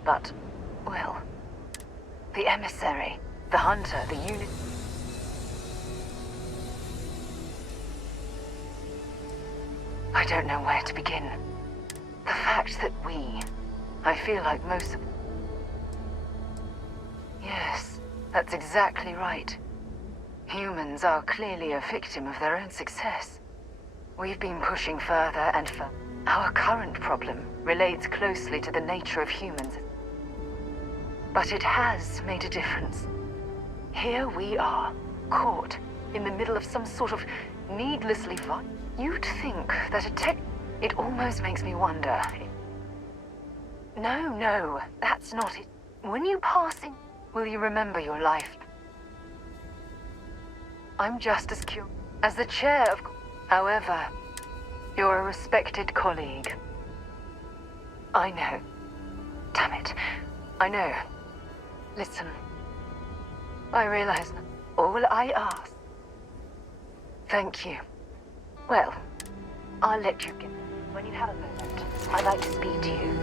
but, well, the emissary, the hunter, the unit... I don't know where to begin. The fact that I feel like most of... Yes, that's exactly right. Humans are clearly a victim of their own success. We've been pushing further and further. Our current problem relates closely to the nature of humans. But it has made a difference. Here we are, caught in the middle of some sort of needlessly violent... You'd think that it almost makes me wonder. No, that's not it. When you pass in, will you remember your life? I'm just as curious as the chair of... However, you're a respected colleague. I know. Damn it. I know. Listen. I realize all I ask. Thank you. Well, I'll let you get... When you have a moment, I'd like to speak to you.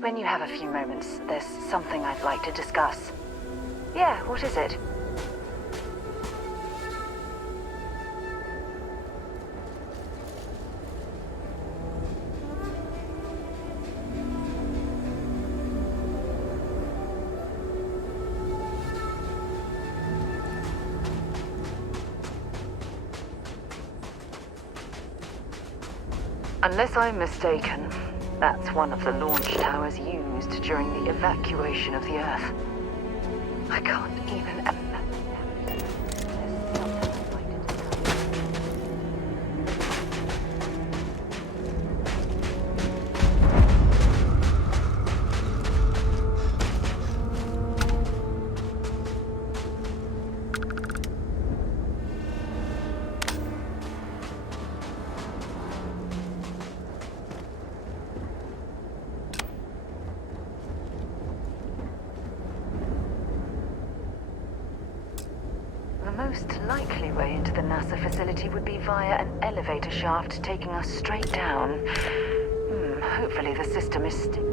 When you have a few moments, there's something I'd like to discuss. Yeah, what is it? Unless I'm mistaken, that's one of the launch towers used during the evacuation of the Earth. I can't even imagine. The most likely way into the NASA facility would be via an elevator shaft taking us straight down. Hopefully the system is still...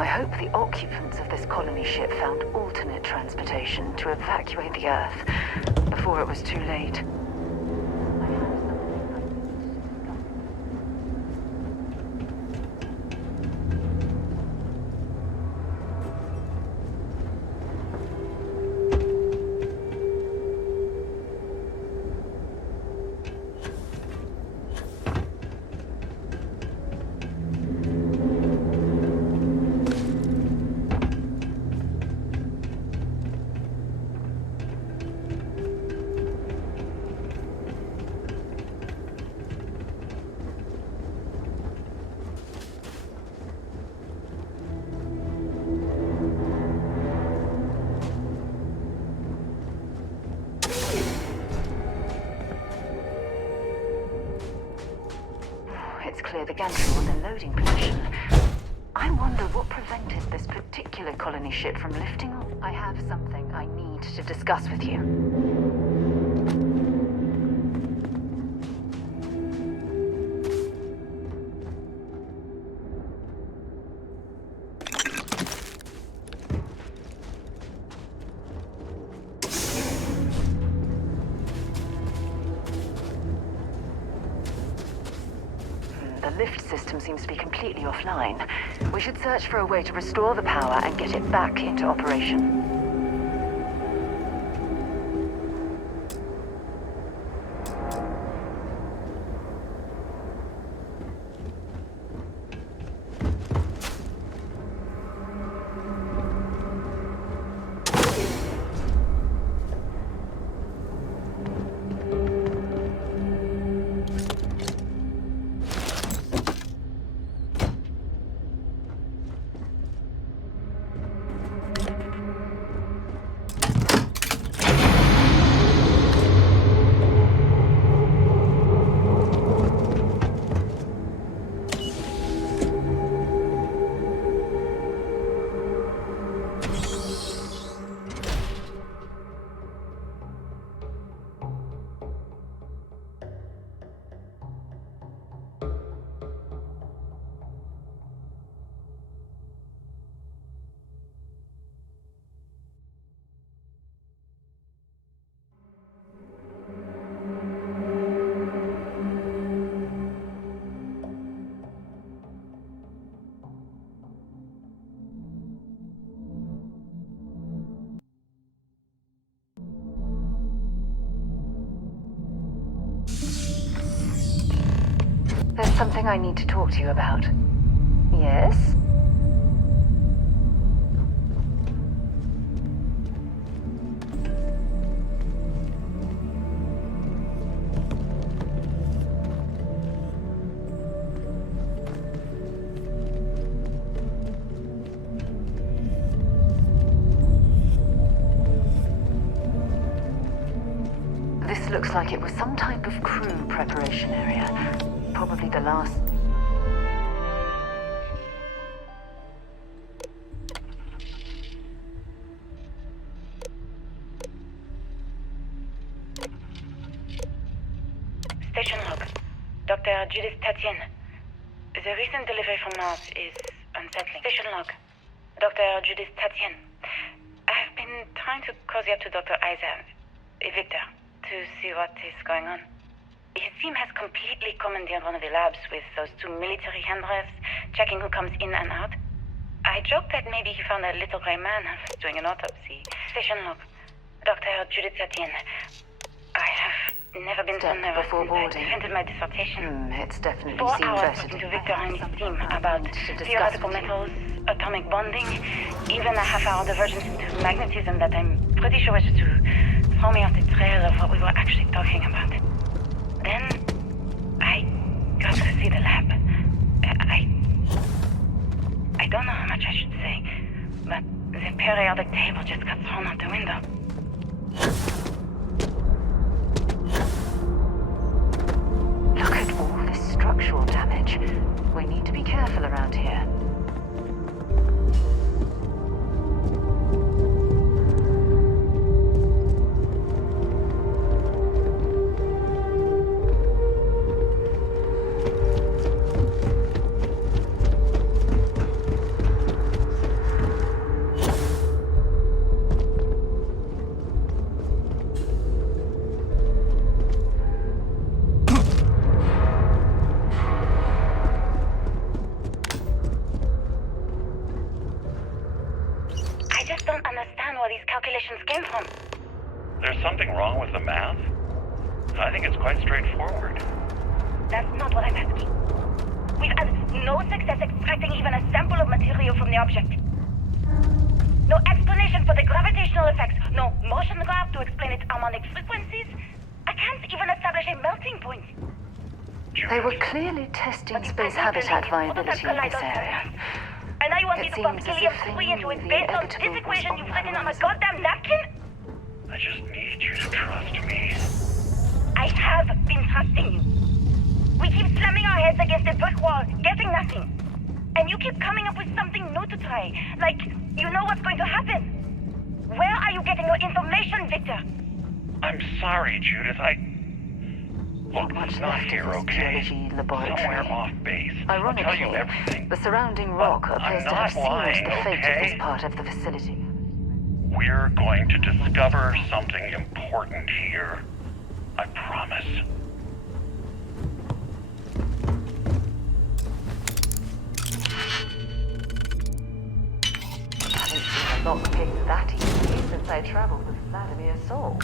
I hope the occupants of this colony ship found alternate transportation to evacuate the Earth before it was too late. It's clear the gantry was in loading position. I wonder what prevented this particular colony ship from lifting off. I have something I need to discuss with you. The lift system seems to be completely offline. We should search for a way to restore the power and get it back into operation. There's something I need to talk to you about. Yes? This looks like it was some type of crew preparation area. Probably the last... Station log. Dr. Judith Tatian. The recent delivery from Mars is unsettling. Station log. Dr. Judith Tatian. I've been trying to cozy up to Dr. Victor, to see what is going on. His team has completely commandeered one of the labs with those two military handlers, checking who comes in and out. I joked that maybe he found a little gray man doing an autopsy. Station log. Dr. Judith Tatian. I have never been so nervous since I defended my dissertation. It's definitely 4 seemed hours better talking to to Victor and his team about theoretical metals, atomic bonding, even a half-hour divergence into magnetism that I'm pretty sure was to throw me off the trail of what we were actually talking about. Then, I got to see the lab. I don't know how much I should say, but the periodic table just got thrown out the window. Look at all this structural damage. We need to be careful around here. calculations came from. There's something wrong with the math? I think it's quite straightforward. That's not what I'm asking. We've had no success extracting even a sample of material from the object. No explanation for the gravitational effects, no motion graph to explain its harmonic frequencies. I can't even establish a melting point. They were clearly testing space habitat viability in this area. And now you want me It to pump seems as helium if they 3 into knew it the based on inevitable this was equation on you've the written on a horizon. goddamn napkin? I just need you to trust me. I have been trusting you. We keep slamming our heads against a brick wall, getting nothing. And you keep coming up with something new to try. Like, you know what's going to happen. Where are you getting your information, Victor? I'm sorry, Judith. Look, it's not here, okay? Somewhere off base. I'll tell you everything. The surrounding rock appears to have not lying, sealed the fate of okay? this part of the facility. We're going to discover something important here. I promise. I haven't seen a lockpick that easy since I traveled with Vladimir Soul.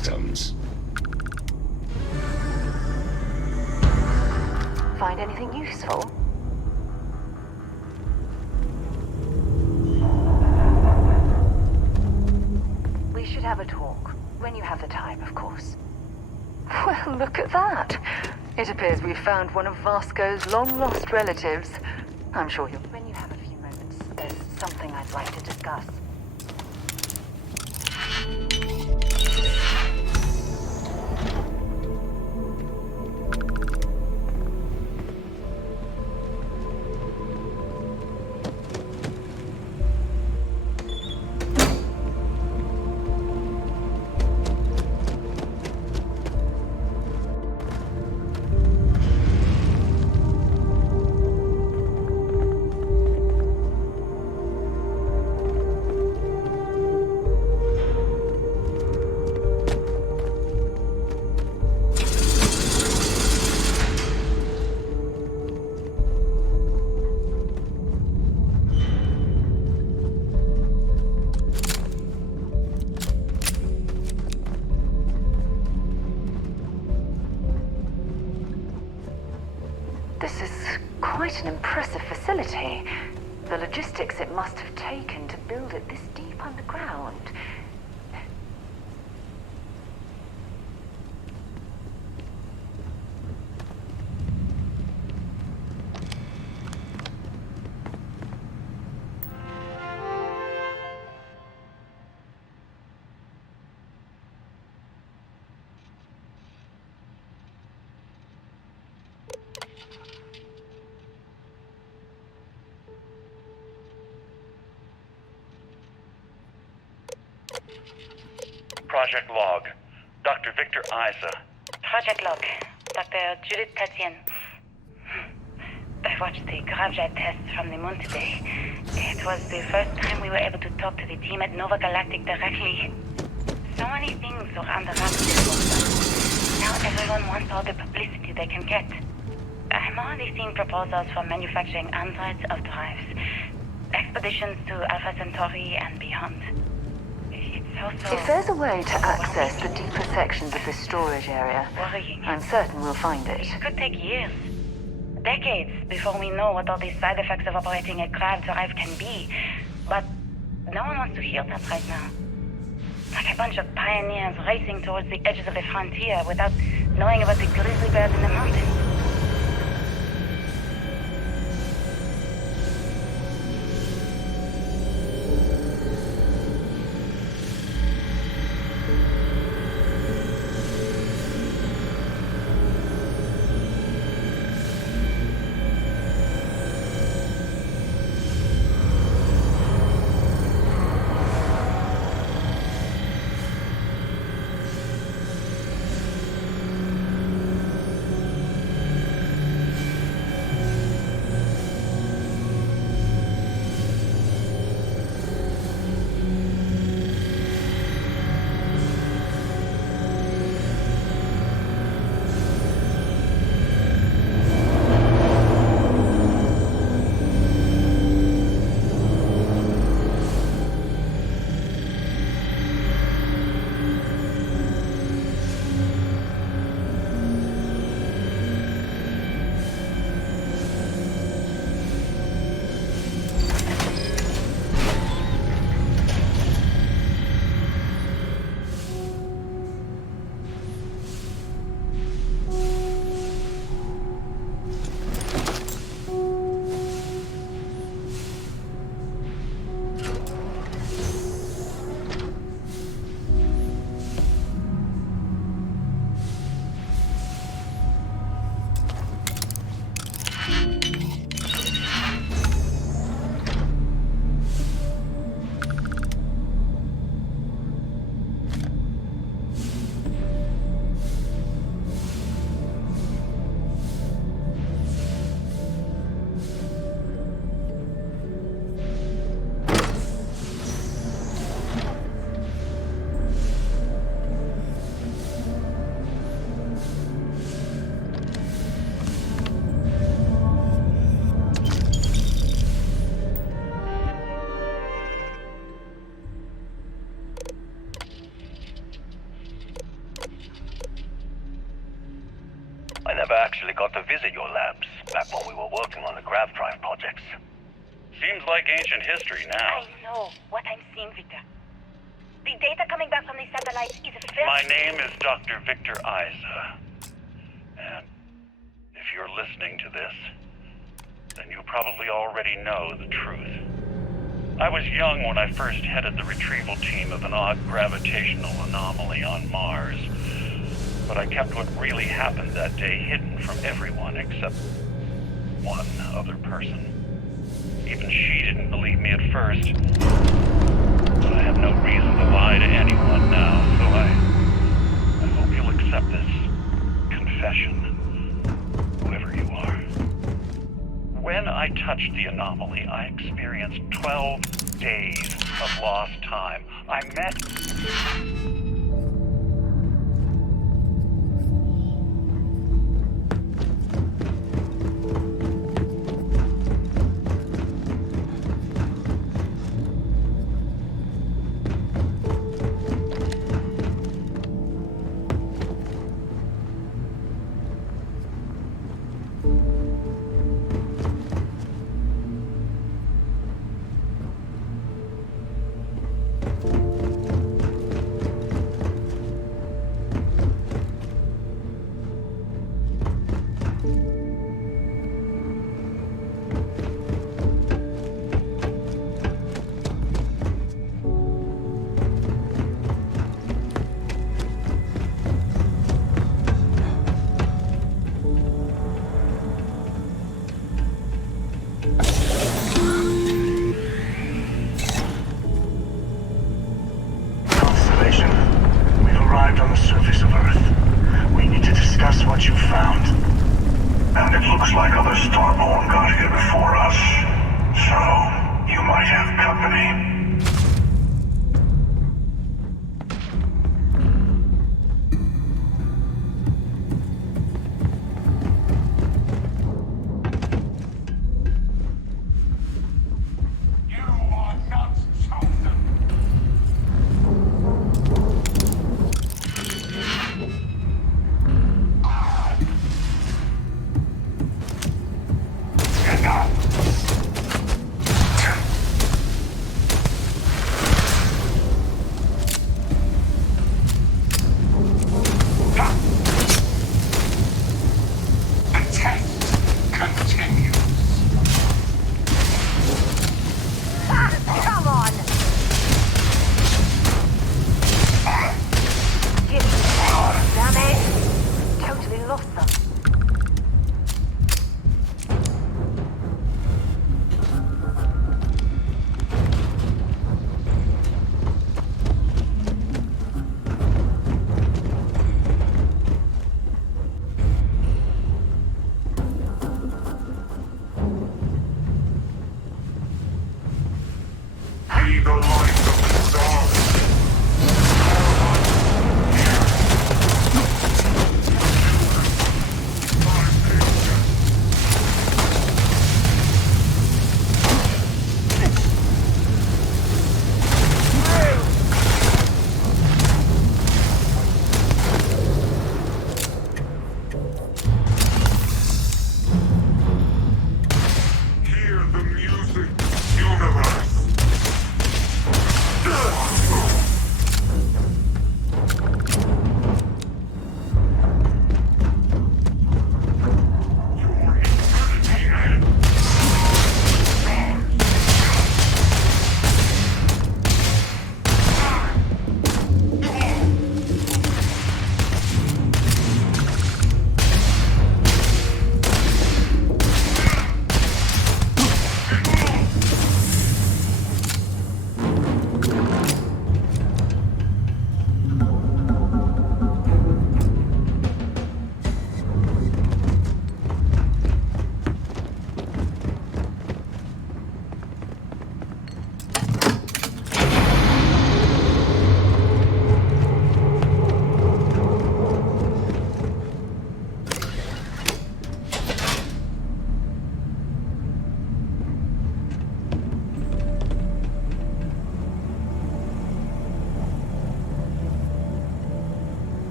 systems. Find anything useful? We should have a talk. When you have the time, of course. Well, look at that. It appears we've found one of Vasco's long-lost relatives. I'm sure he'll... When you have a few moments, there's something I'd like to discuss. This is quite an impressive facility. The logistics it must have taken to build it this deep underground. Project log. Dr. Victor Isa. Project log. Dr. Judith Tatian. I watched the gravjet tests from the moon today. It was the first time we were able to talk to the team at Nova Galactic directly. So many things were under wraps before. Now everyone wants all the publicity they can get. I'm already seeing proposals for manufacturing androids of drives. Expeditions to Alpha Centauri and beyond. If there's a way to access the deeper sections of this storage area, I'm certain we'll find it. It could take years, decades, before we know what all these side effects of operating a grav drive can be. But no one wants to hear that right now. Like a bunch of pioneers racing towards the edges of the frontier without knowing about the grizzly bears in the mountains. I never actually got to visit your labs back when we were working on the grav drive projects. Seems like ancient history now. I know what I'm seeing, Victor. The data coming back from the satellite is very... My name is Dr. Victor Isa. And if you're listening to this, then you probably already know the truth. I was young when I first headed the retrieval team of an odd gravitational anomaly on Mars. But I kept what really happened that day hidden from everyone except one other person. Even she didn't believe me at first. But I have no reason to lie to anyone now, so I hope you'll accept this confession, whoever you are. When I touched the anomaly, I experienced 12 days of lost time. I met... like other Starborn got here before us. So, you might have company.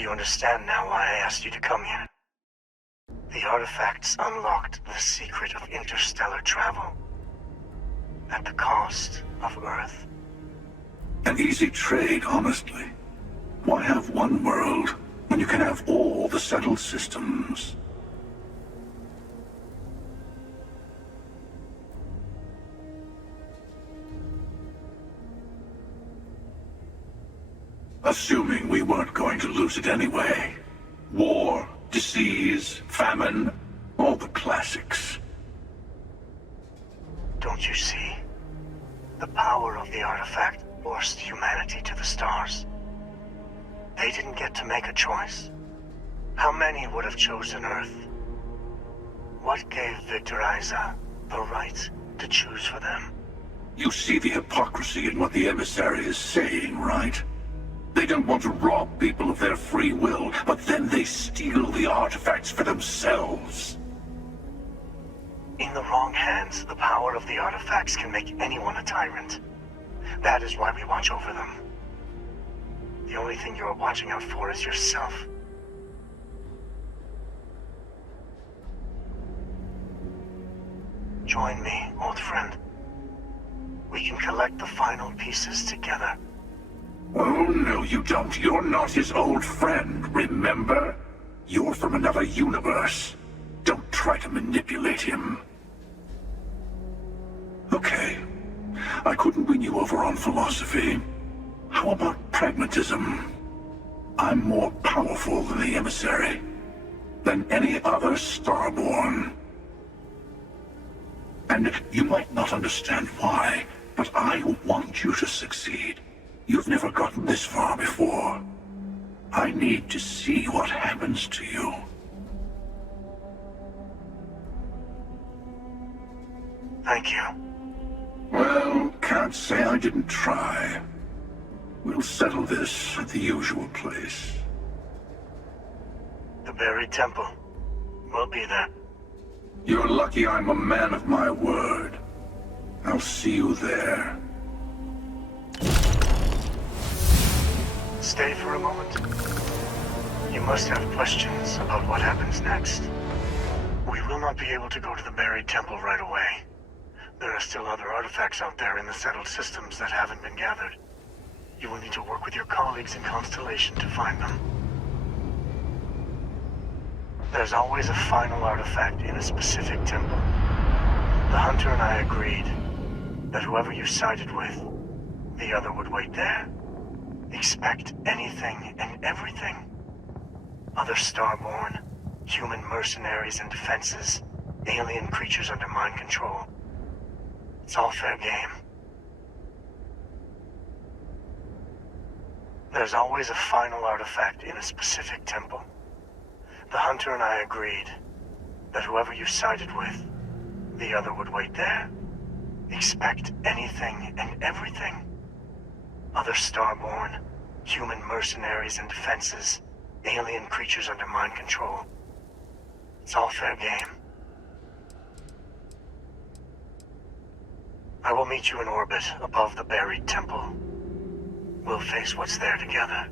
Do you understand now why I asked you to come here? The artifacts unlocked the secret of interstellar travel. At the cost of Earth. An easy trade, honestly. Why have one world when you can have all the settled systems? Assuming we weren't going to lose it anyway. War, disease, famine, all the classics. Don't you see? The power of the artifact forced humanity to the stars. They didn't get to make a choice. How many would have chosen Earth? What gave Victor Isa the right to choose for them? You see the hypocrisy in what the emissary is saying, right? They don't want to rob people of their free will, but then they steal the artifacts for themselves. In the wrong hands, the power of the artifacts can make anyone a tyrant. That is why we watch over them. The only thing you are watching out for is yourself. Join me, old friend. We can collect the final pieces together. Oh, no, you don't. You're not his old friend, remember? You're from another universe. Don't try to manipulate him. Okay. I couldn't win you over on philosophy. How about pragmatism? I'm more powerful than the emissary. Than any other Starborn. And you might not understand why, but I want you to succeed. You've never gotten this far before. I need to see what happens to you. Thank you. Well, can't say I didn't try. We'll settle this at the usual place. The buried temple. We'll be there. You're lucky I'm a man of my word. I'll see you there. Stay for a moment. You must have questions about what happens next. We will not be able to go to the buried temple right away. There are still other artifacts out there in the settled systems that haven't been gathered. You will need to work with your colleagues in Constellation to find them. There's always a final artifact in a specific temple. The hunter and I agreed that whoever you sided with, the other would wait there. Expect anything and everything. Other Starborn, human mercenaries and defenses, alien creatures under mind control. It's all fair game. There's always a final artifact in a specific temple. The hunter and I agreed that whoever you sided with, the other would wait there. Expect anything and everything. Other Starborn, human mercenaries and defenses, alien creatures under mind control. It's all fair game. I will meet you in orbit above the buried temple. We'll face what's there together.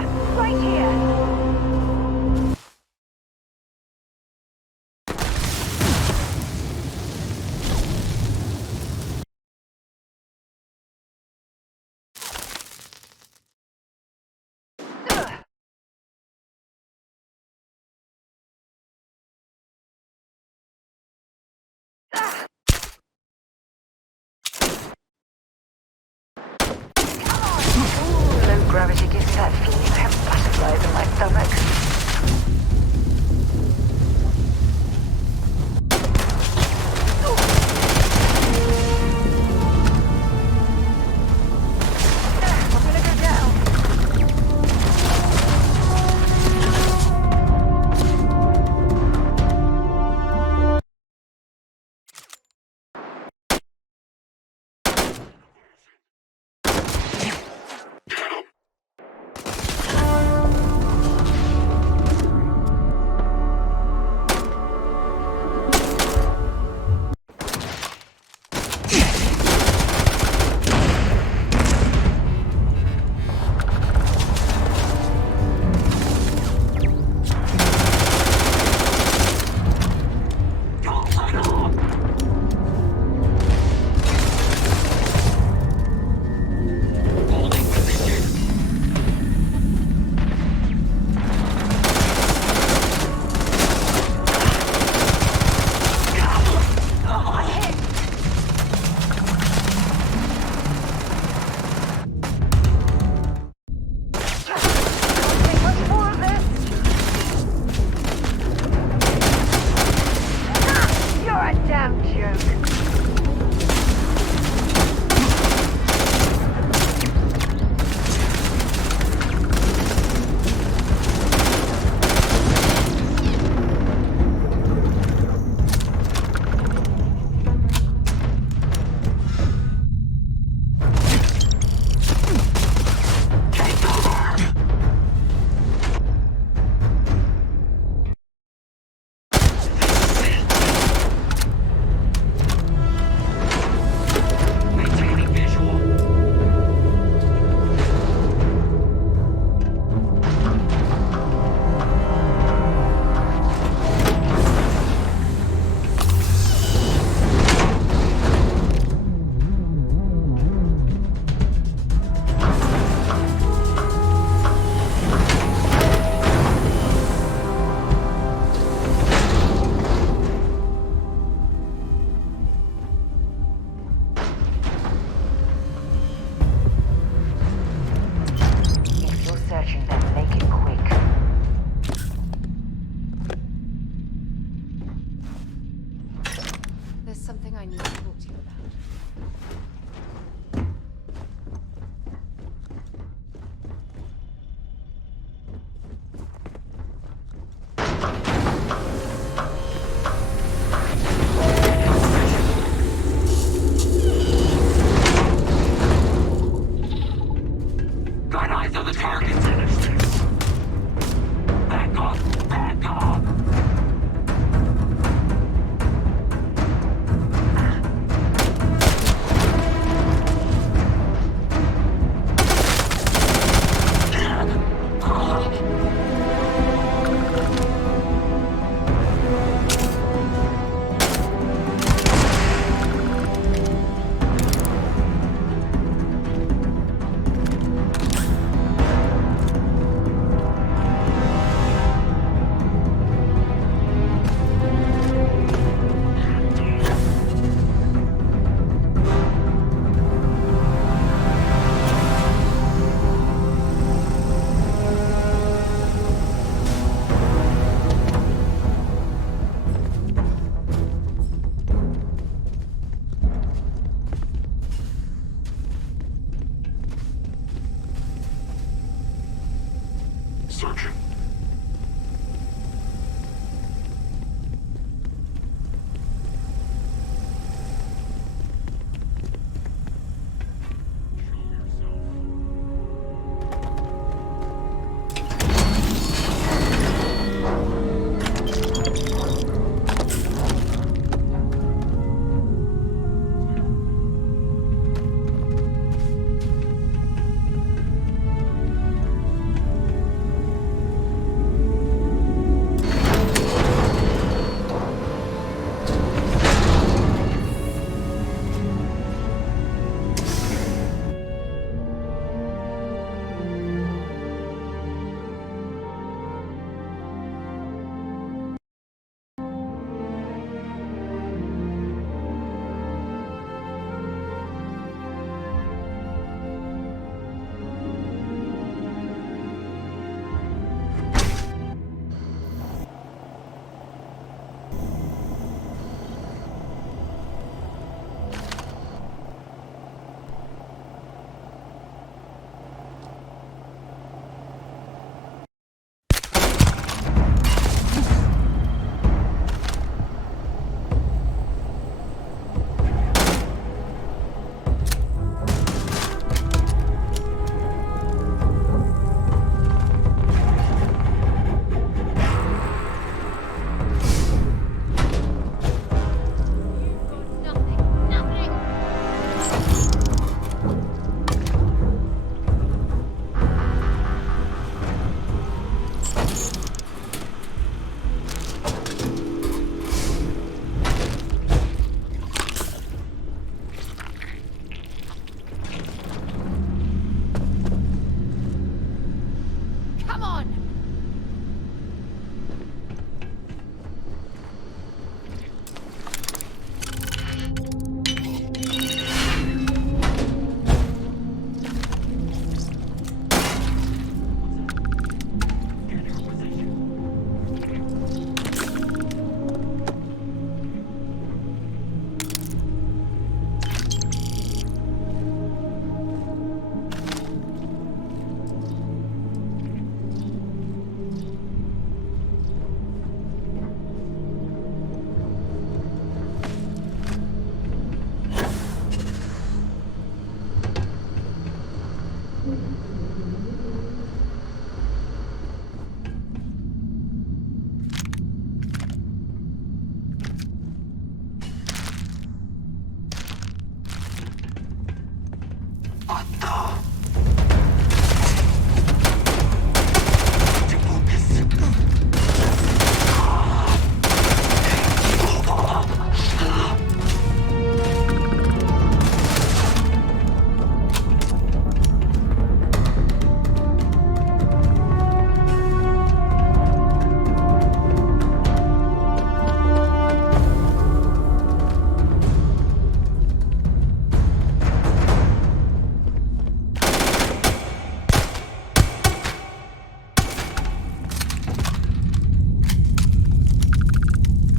Here! Right here! Low gravity gives me that feeling I have butterflies in my stomach. I'm gonna go down.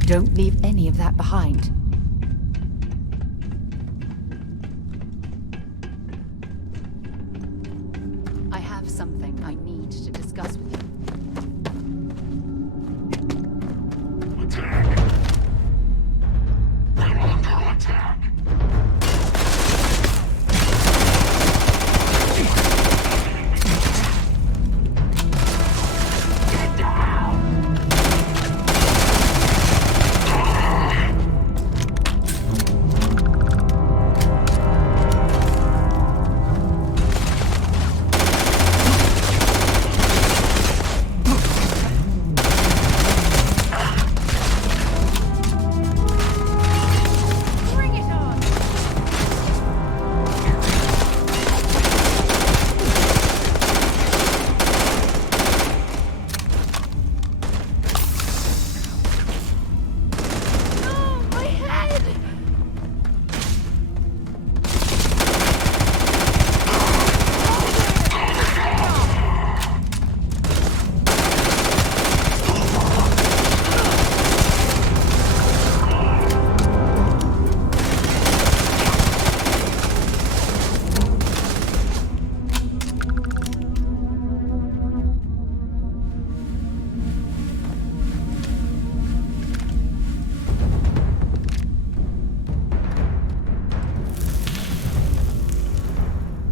Don't leave any of that behind. I have something I need to discuss with you. Attack. We're under attack. Get down.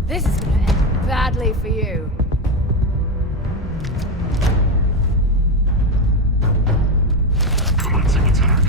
This is gonna end badly for you. Commencing attack.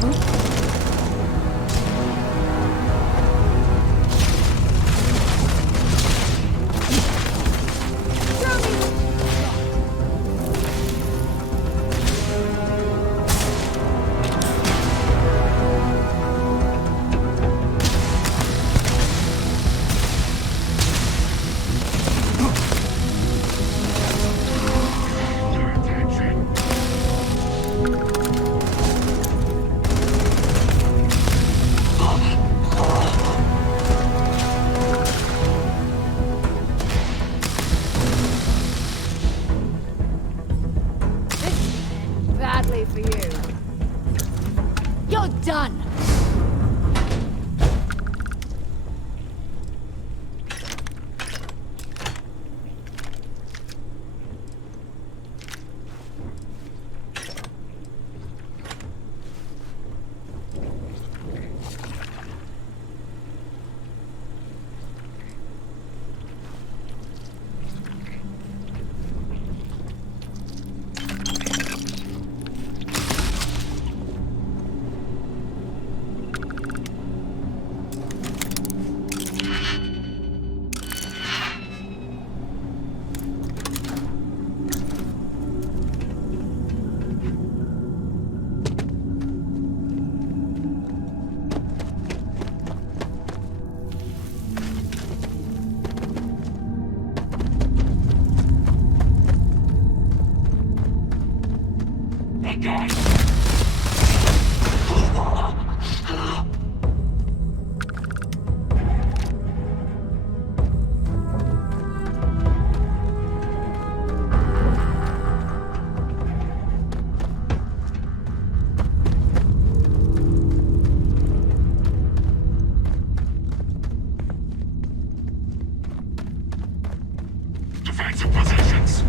comfortable? Badly for you. You're done! Defensive positions.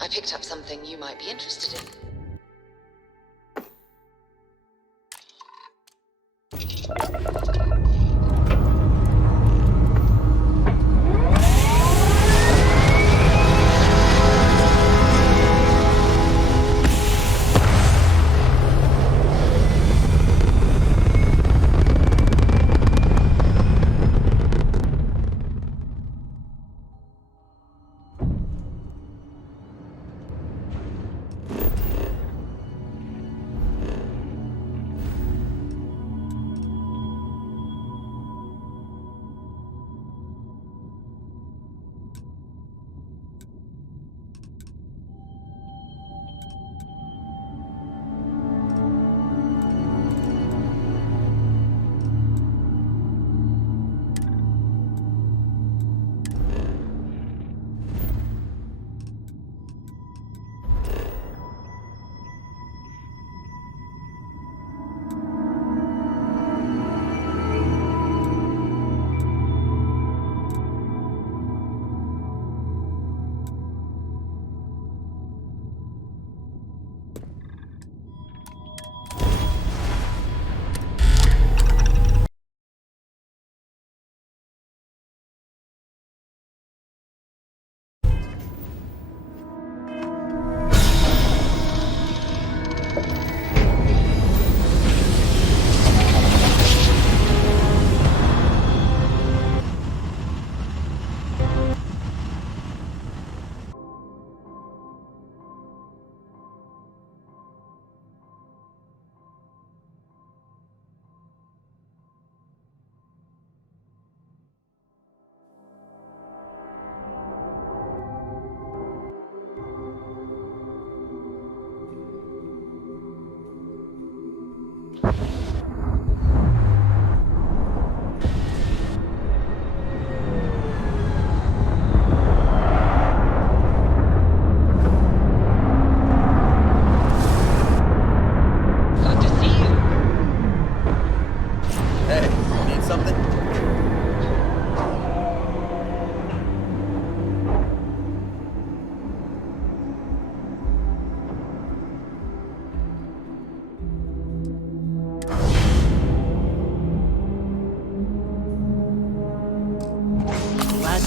I picked up something you might be interested in.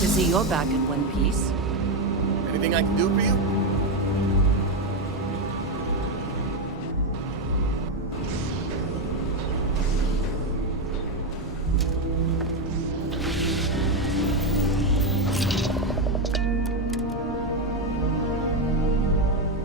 to see you're back in one piece. Anything I can do for you?